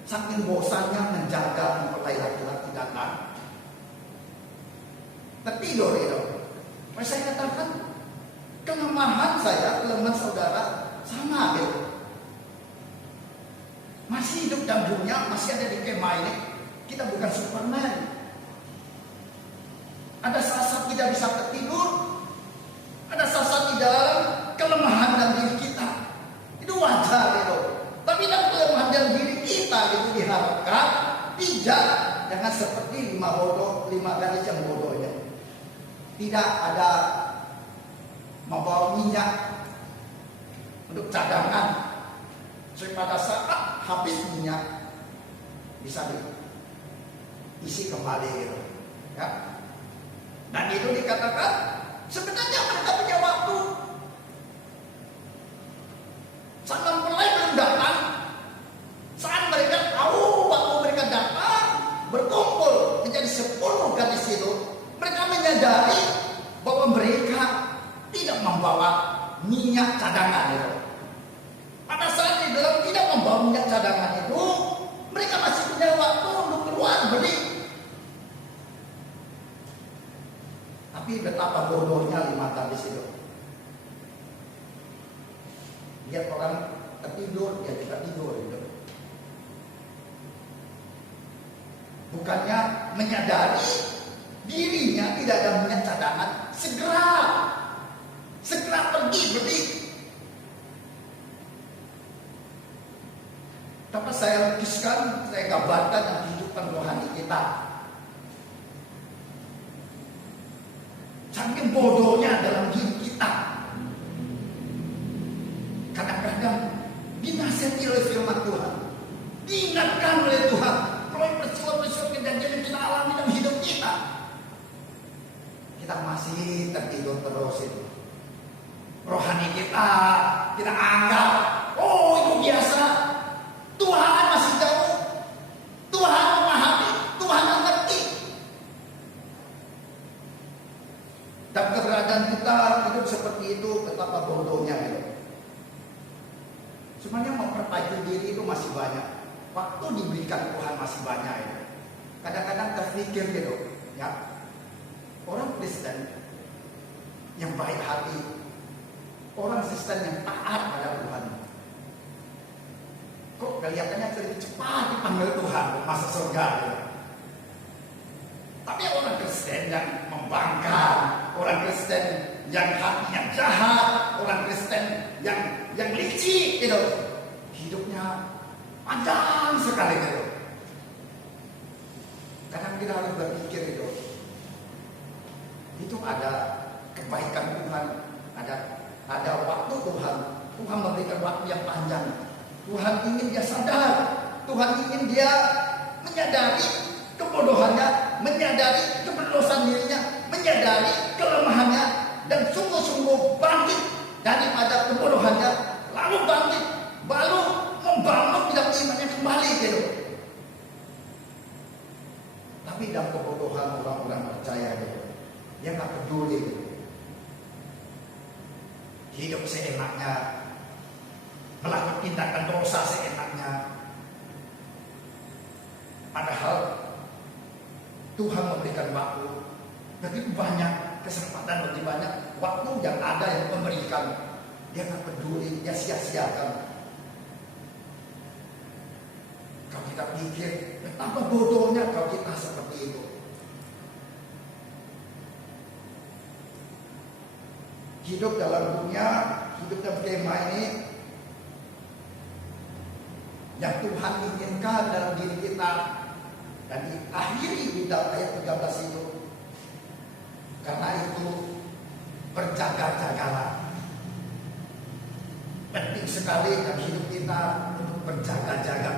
Saking bosannya menjaga mempelai laki-laki datang, tertidur gitu. Maka saya katakan kelemahan saya, kelemahan saudara sama gitu. Masih hidup dalam dunia, masih ada di kemah ini. Kita bukan Superman. Ada saat-saat tidak bisa tertidur, ada saat-saat di dalam kelemahan dalam diri kita. Itu wajar gitu. Tapi dalam kelemahan dalam diri kita itu diharapkan tidak, jangan seperti 5 gadis yang bodohnya. Tidak ada membawa minyak untuk cadangan, supaya pada saat habis minyak bisa diisi kembali gitu ya. Dan itu dikatakan sebenarnya mereka punya waktu. Saat mempelai belum datang, saat mereka tahu waktu mereka datang, berkumpul menjadi 10 gadis itu, mereka menyadari bahwa mereka tidak membawa minyak cadangan itu. Pada saat di dalam tidak membawa minyak cadangan itu, mereka masih punya waktu untuk keluar beli. Tapi betapa bodohnya 5 gadis itu. Lihat orang tertidur, dia juga tidur gitu. Bukannya menyadari dirinya tidak ada minyak cadangan, segera pergi beli. Dapat saya lukiskan, saya gambarkan dalam kehidupan rohani kita. Saking bodohnya dalam diri kita. Kadang-kadang dinasihati oleh firman Tuhan, diingatkan oleh Tuhan kalau peristiwa-peristiwa kejadian yang kita alami dalam hidup kita, kita masih tertidur terus itu. Rohani kita anggap, oh itu biasa, Tuhan masih jauh, Tuhan memahami, Tuhan mengerti. Dan keberadaan kita hidup seperti itu betapa bodohnya gitu. Sebenarnya memperbaiki diri itu masih banyak. Waktu diberikan Tuhan masih banyak itu. Kadang-kadang terpikir gitu, ya. Orang Kristen yang baik hati, orang Kristen yang taat pada Tuhan, kok kelihatannya lebih cepat dipanggil Tuhan masuk surga gitu. Tapi orang Kristen yang membangkang, orang Kristen yang hatinya jahat, orang Kristen yang licik gitu, hidupnya panjang sekali gitu. Kadang kita harus berpikir itu ada kebaikan Tuhan, ada waktu Tuhan memberikan waktu yang panjang. Tuhan ingin dia sadar, Tuhan ingin dia menyadari kebodohannya, menyadari keberdosan dirinya, menyadari kelemahannya, dan sungguh-sungguh bangkit daripada kebodohannya, lalu bangkit, baru membangun dalam imannya kembali gitu. Tapi dalam kebodohan orang-orang percaya gitu, dia nggak peduli gitu. Hidup seenaknya, melakukan tindakan dosa seenaknya. Padahal Tuhan memberikan waktu begitu banyak, kesempatan lebih banyak, waktu yang ada yang memberikan, dia nggak peduli, dia sia-siakan. Kalau kita pikir betapa bodohnya kalau kita seperti itu. Hidup dalam dunia, hidup dalam kemah ini, yang Tuhan inginkan dalam diri kita, dan diakhiri di dalam ayat 13 itu. Karena itu berjaga-jagalah. Penting sekali dalam hidup kita untuk berjaga-jaga,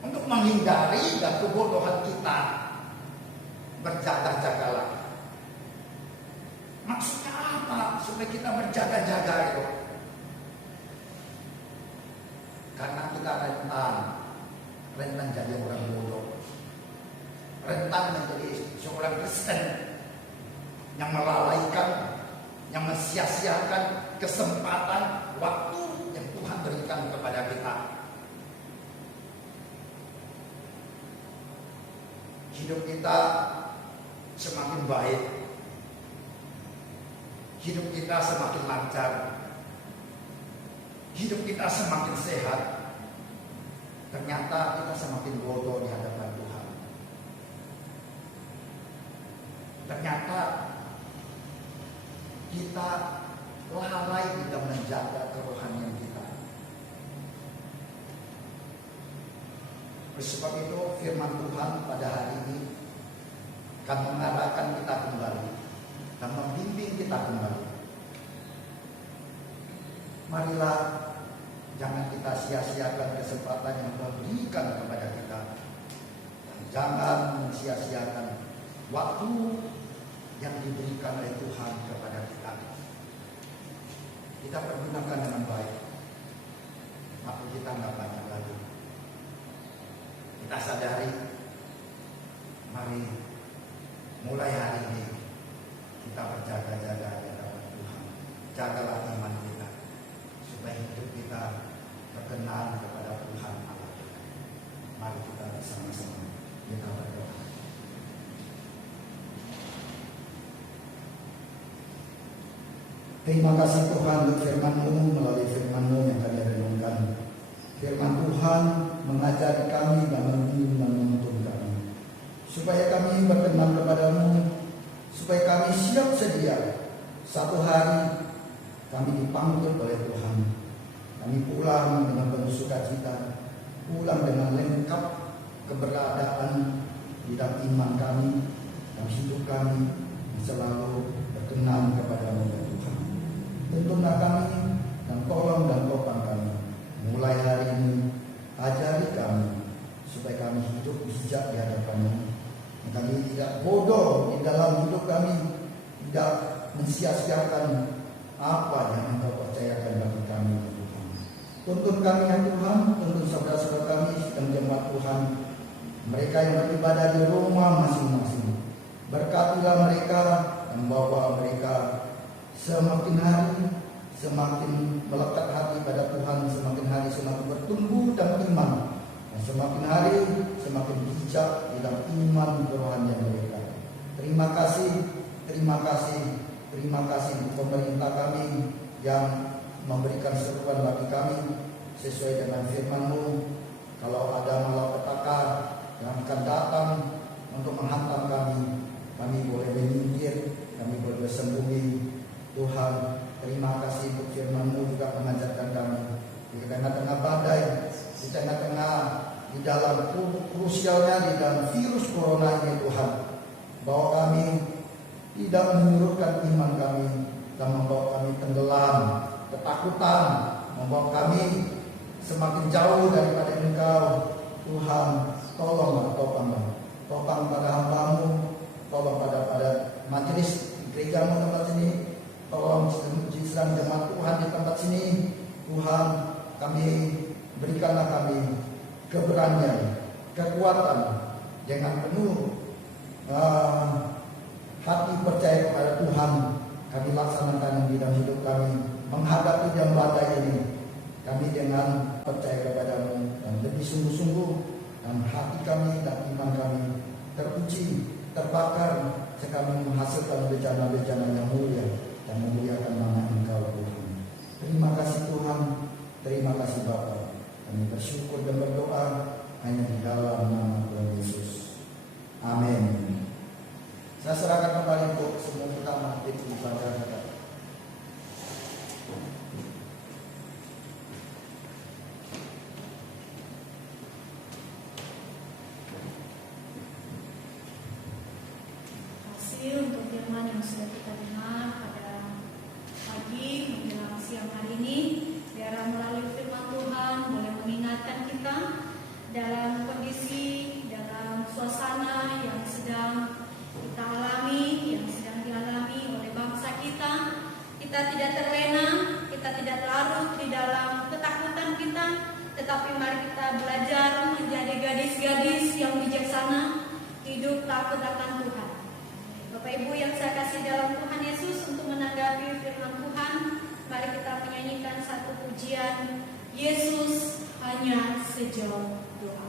untuk menghindari dan kebodohan kita. Berjaga-jagalah. Maksudnya apa? Supaya kita berjaga-jaga itu. Karena kita rentan jadi orang bodoh, rentan menjadi seorang Kristen yang melalaikan, yang mensia-siakan kesempatan waktu yang Tuhan berikan kepada kita. Hidup kita semakin baik, hidup kita semakin lancar, hidup kita semakin sehat. Ternyata kita semakin bodoh di hadapan Tuhan. Ternyata kita lalai di dalam menjaga kerohanian kita. Oleh sebab itu firman Tuhan pada hari ini akan mengarahkan kita kembali dan membimbing kita kembali. Marilah jangan kita sia-siakan kesempatan yang Tuhan berikan kepada kita. Jangan sia-siakan waktu yang diberikan oleh Tuhan kepada kita. Kita pergunakan dengan baik. Waktu kita nggak banyak lagi. Kita sadari, mari mulai hari ini kita berjaga-jaga di hadapan Tuhan. Jagalah iman kita. Terima kasih Tuhan untuk firman-Mu, melalui firman-Mu yang kami renungkan. Firman Tuhan mengajari kami dan menuntun kami, supaya kami berkenan kepada-Mu, supaya kami siap sedia satu hari kami dipanggil oleh Tuhan. Kami pulang dengan penuh sukacita, pulang dengan lengkap keberadaan di dalam iman kami dan hidup kami selalu berkenan kepada-Mu ya Tuhan. Tuntunlah kami dan tolong dan topang kami. Mulai hari ini ajari kami supaya kami hidup bijak di hadapan-Mu. Kami tidak bodoh di dalam hidup kami, tidak mensia-siakan apa yang Engkau percayakan bagi kami ya Tuhan. Tuntun kami ya Tuhan, tuntun saudara-saudara kami dan jemaat Tuhan, mereka yang beribadah di rumah masing-masing. Berkatilah mereka dan bawa mereka semakin hari semakin melekat hati pada Tuhan, semakin hari semakin bertumbuh dalam iman, dan semakin hari semakin bijak di dalam iman kerohanian mereka. Terima kasih untuk pemerintah kami yang memberikan seruan bagi kami sesuai dengan firman-Mu. Kalau ada malapetaka yang akan datang untuk menghantam kami boleh menyingkir, kami boleh bersembunyi. Tuhan, terima kasih untuk firman-Mu juga mengajarkan kami di tengah-tengah badai, di tengah-tengah di dalam krusialnya di dalam virus corona ini Tuhan, bahwa kami tidak menyurutkan iman kami dan membawa kami tenggelam, ketakutan membawa kami semakin jauh daripada Engkau. Tuhan, tolonglah, topang pada hamba-Mu, tolong pada majelis gereja-Mu tempat sini, tolong sedang jemaat Tuhan di tempat sini. Tuhan, kami berikanlah kami keberanian, kekuatan, dengan penuh hati percaya kepada Tuhan. Kami laksanakan di dalam hidup kami menghadapi jam badai ini. Kami dengan percaya kepada-Mu dan lebih sungguh-sungguh, dan hati kami dan iman kami teruji, terbakar, sekali menghasilkan bejana-bejana yang mulia dan memuliakan nama Engkau Tuhan. Terima kasih Tuhan, terima kasih Bapa. Kami bersyukur dan berdoa hanya di dalam nama Tuhan Yesus. Amin. Saya serahkan kembali untuk semua kita mati di ibadah kita. Untuk firman yang sudah kita dengar pada pagi menjelang siang hari ini, biar melalui firman Tuhan boleh mengingatkan kita dalam kondisi, dalam suasana yang sedang kita alami, yang sedang dialami oleh bangsa kita. Kita tidak terlena, kita tidak larut di dalam ketakutan kita, tetapi mari kita belajar menjadi gadis-gadis yang bijaksana, hidup takut akan Tuhan. Bapak Ibu yang saya kasih dalam Tuhan Yesus, untuk menanggapi firman Tuhan, mari kita menyanyikan satu pujian, Yesus hanya sejauh doa.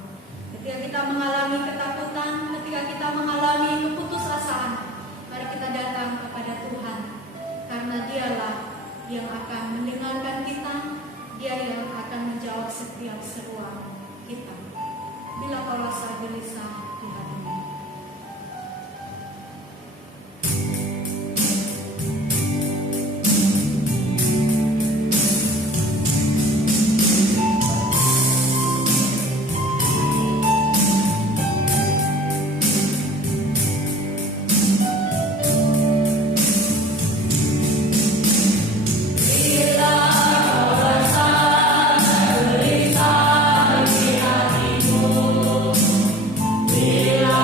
Ketika kita mengalami ketakutan, ketika kita mengalami keputusasaan, mari kita datang kepada Tuhan, karena Dialah yang akan mendengarkan kita, Dia yang akan menjawab setiap seruan kita. Bila kau rasa gelisah di hatimu, Bila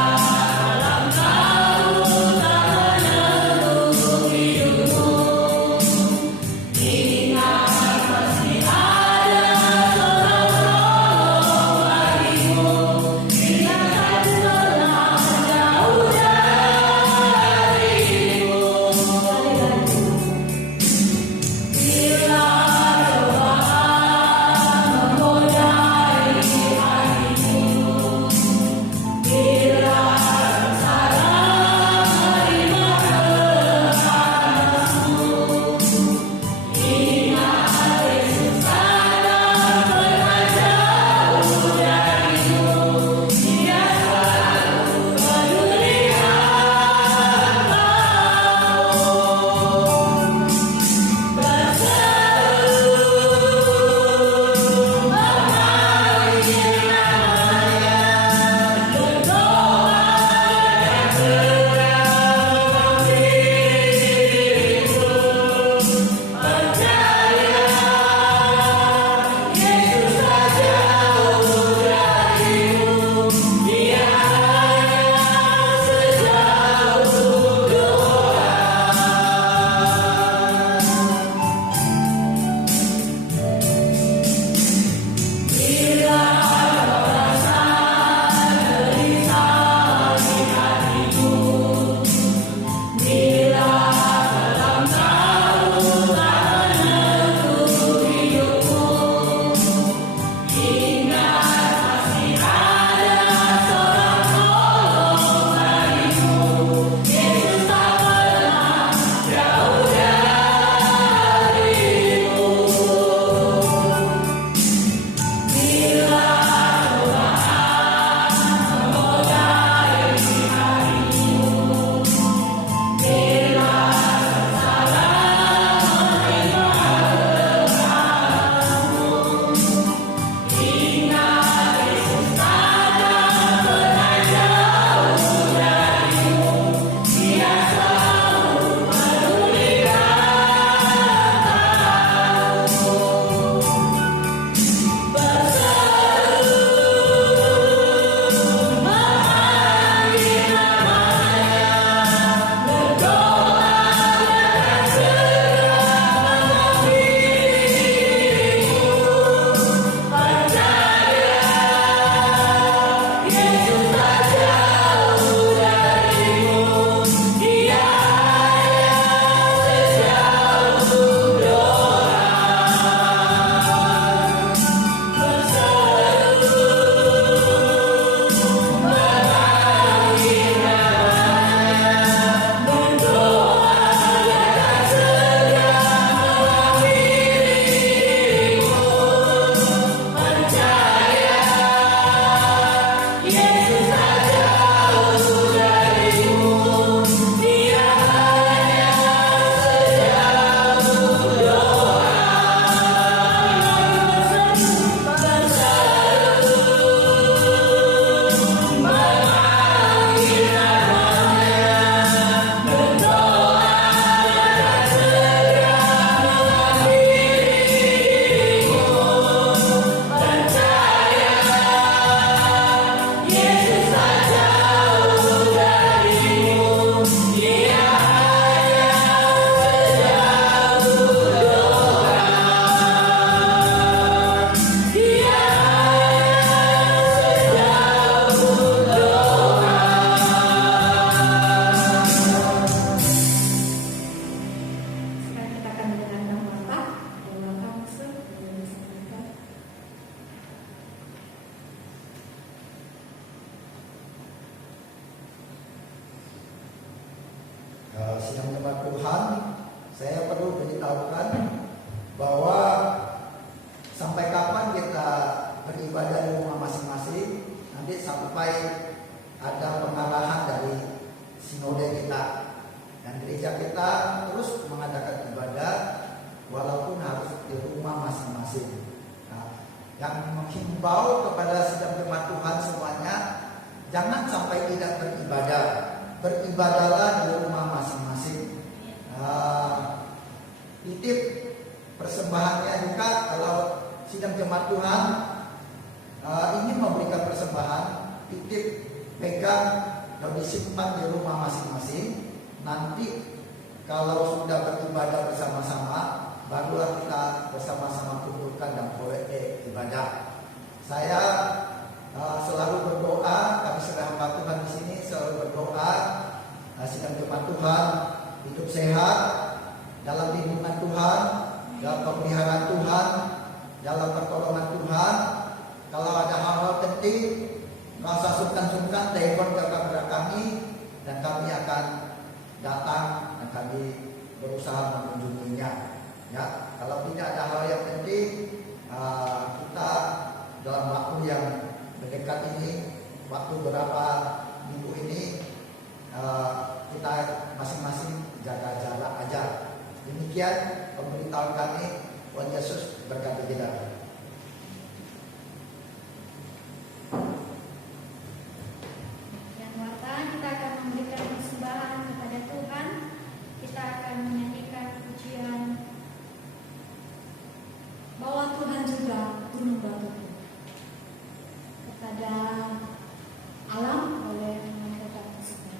sidang jemaat Tuhan, saya perlu beritahukan bahwa sampai kapan kita beribadah di rumah masing-masing, nanti sampai ada pengarahan dari sinode kita, dan gereja kita terus mengadakan ibadah walaupun harus di rumah masing-masing. Nah, yang menghimbau kepada sidang jemaat Tuhan semuanya, jangan sampai tidak beribadah. Beribadahlah di rumah masing-masing. Titip persembahannya juga, kalau sidang jemaat Tuhan ingin memberikan persembahan, titip, pegang dan disimpan di rumah masing-masing. Nanti kalau sudah beribadah bersama-sama, barulah kita bersama-sama kumpulkan dan boleh ibadah. Saya selalu berdoa, kami sedang hamba Tuhan di sini selalu berdoa, sidang jemaat Tuhan hidup sehat dalam lindungan Tuhan, dalam pemeliharaan Tuhan, dalam pertolongan Tuhan. Kalau ada hal-hal penting, rasa sungkan-sungkan, telepon kepada kami dan kami akan datang dan kami berusaha mengunjunginya. Ya, kalau tidak ada hal yang penting, kita dalam waktu yang mendekat ini, waktu berapa minggu ini, kita masing-masing jaga jarak aja. Demikian pemberitahuan kami. Tuhan Yesus berkati kita. Yang warta, kita akan memberikan persembahan kepada Tuhan. Kita akan menyanyikan pujian bahwa Tuhan juga gunung batuku. Kepada alam boleh menyampaikan persembahan.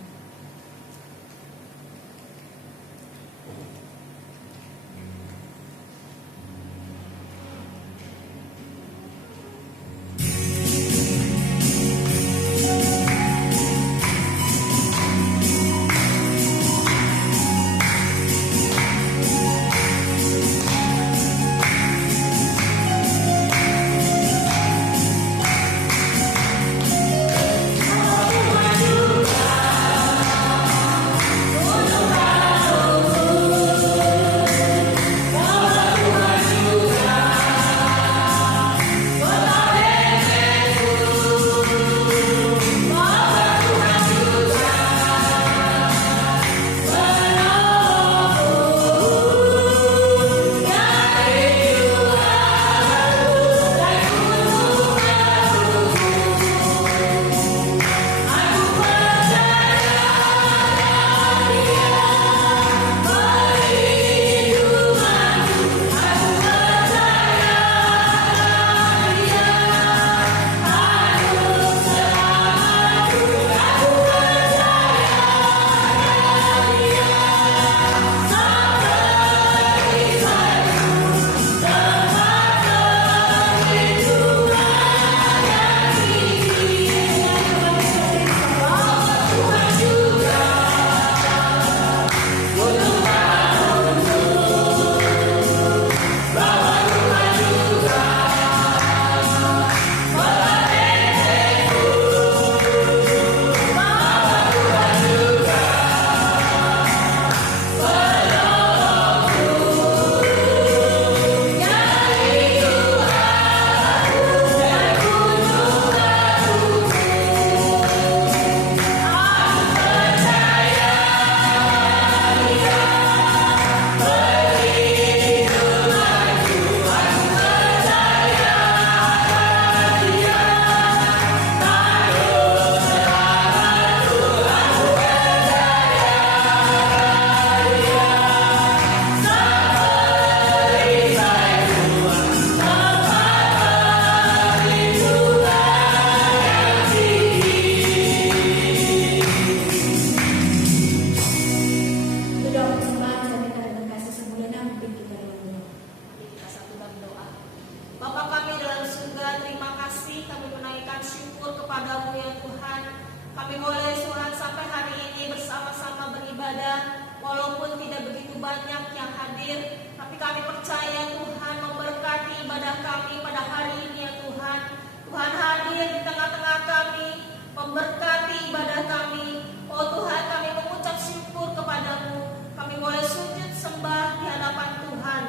Kami boleh sujud sembah di hadapan Tuhan.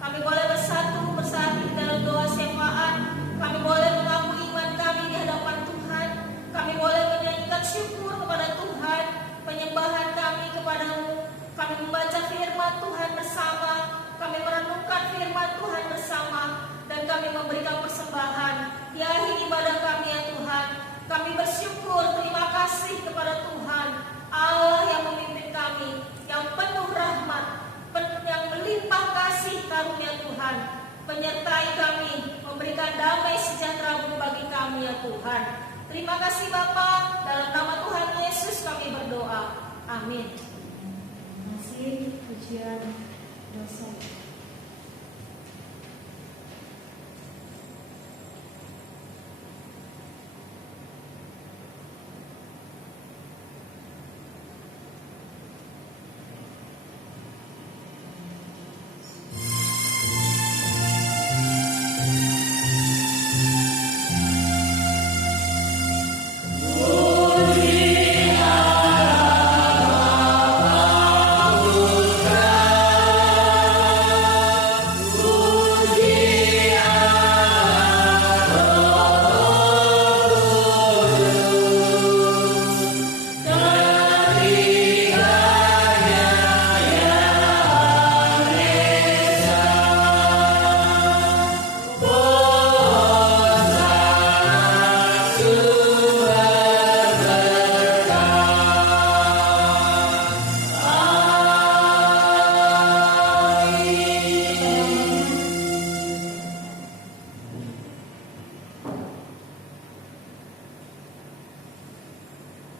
Kami boleh bersatu dalam doa syafaat. Kami boleh mengaku iman kami di hadapan Tuhan. Kami boleh menyanyikan syukur kepada Tuhan, penyembahan kami kepadamu. Kami membaca firman Tuhan bersama. Kami merenungkan firman Tuhan bersama. Dan kami memberikan persembahan di akhir ibadah kami ya Tuhan. Kami bersyukur, terima kasih kepada Tuhan Allah yang memimpin kami, yang penuh rahmat, yang melimpah kasih karunia Tuhan, menyertai kami, memberikan damai sejahtera bagi kami ya Tuhan. Terima kasih Bapa, dalam nama Tuhan Yesus kami berdoa. Amin. Terima kasih pujian dosa.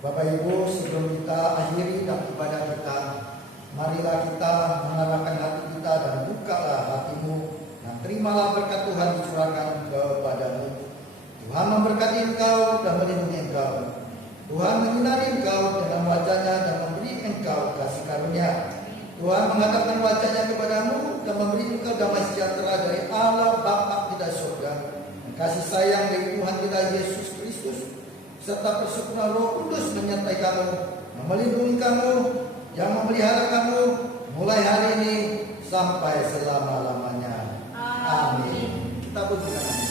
Bapak Ibu, sebelum kita akhiri dan ibadah kita, marilah kita mengarahkan hati kita dan bukalah hatimu dan terimalah berkat Tuhan dicurahkan kepadamu. Tuhan memberkati engkau dan melindungi engkau. Tuhan menyinari engkau dengan wajah-Nya dan memberi engkau kasih karunia. Tuhan menghadapkan wajah-Nya kepadamu dan memberi engkau damai sejahtera dari Allah Bapa kita surga, dan kasih sayang dari Tuhan kita Yesus Kristus, serta persekutuan Roh Kudus menyertai kamu, melindungi kamu, yang memelihara kamu mulai hari ini sampai selama-lamanya. Amin. Kita berikan.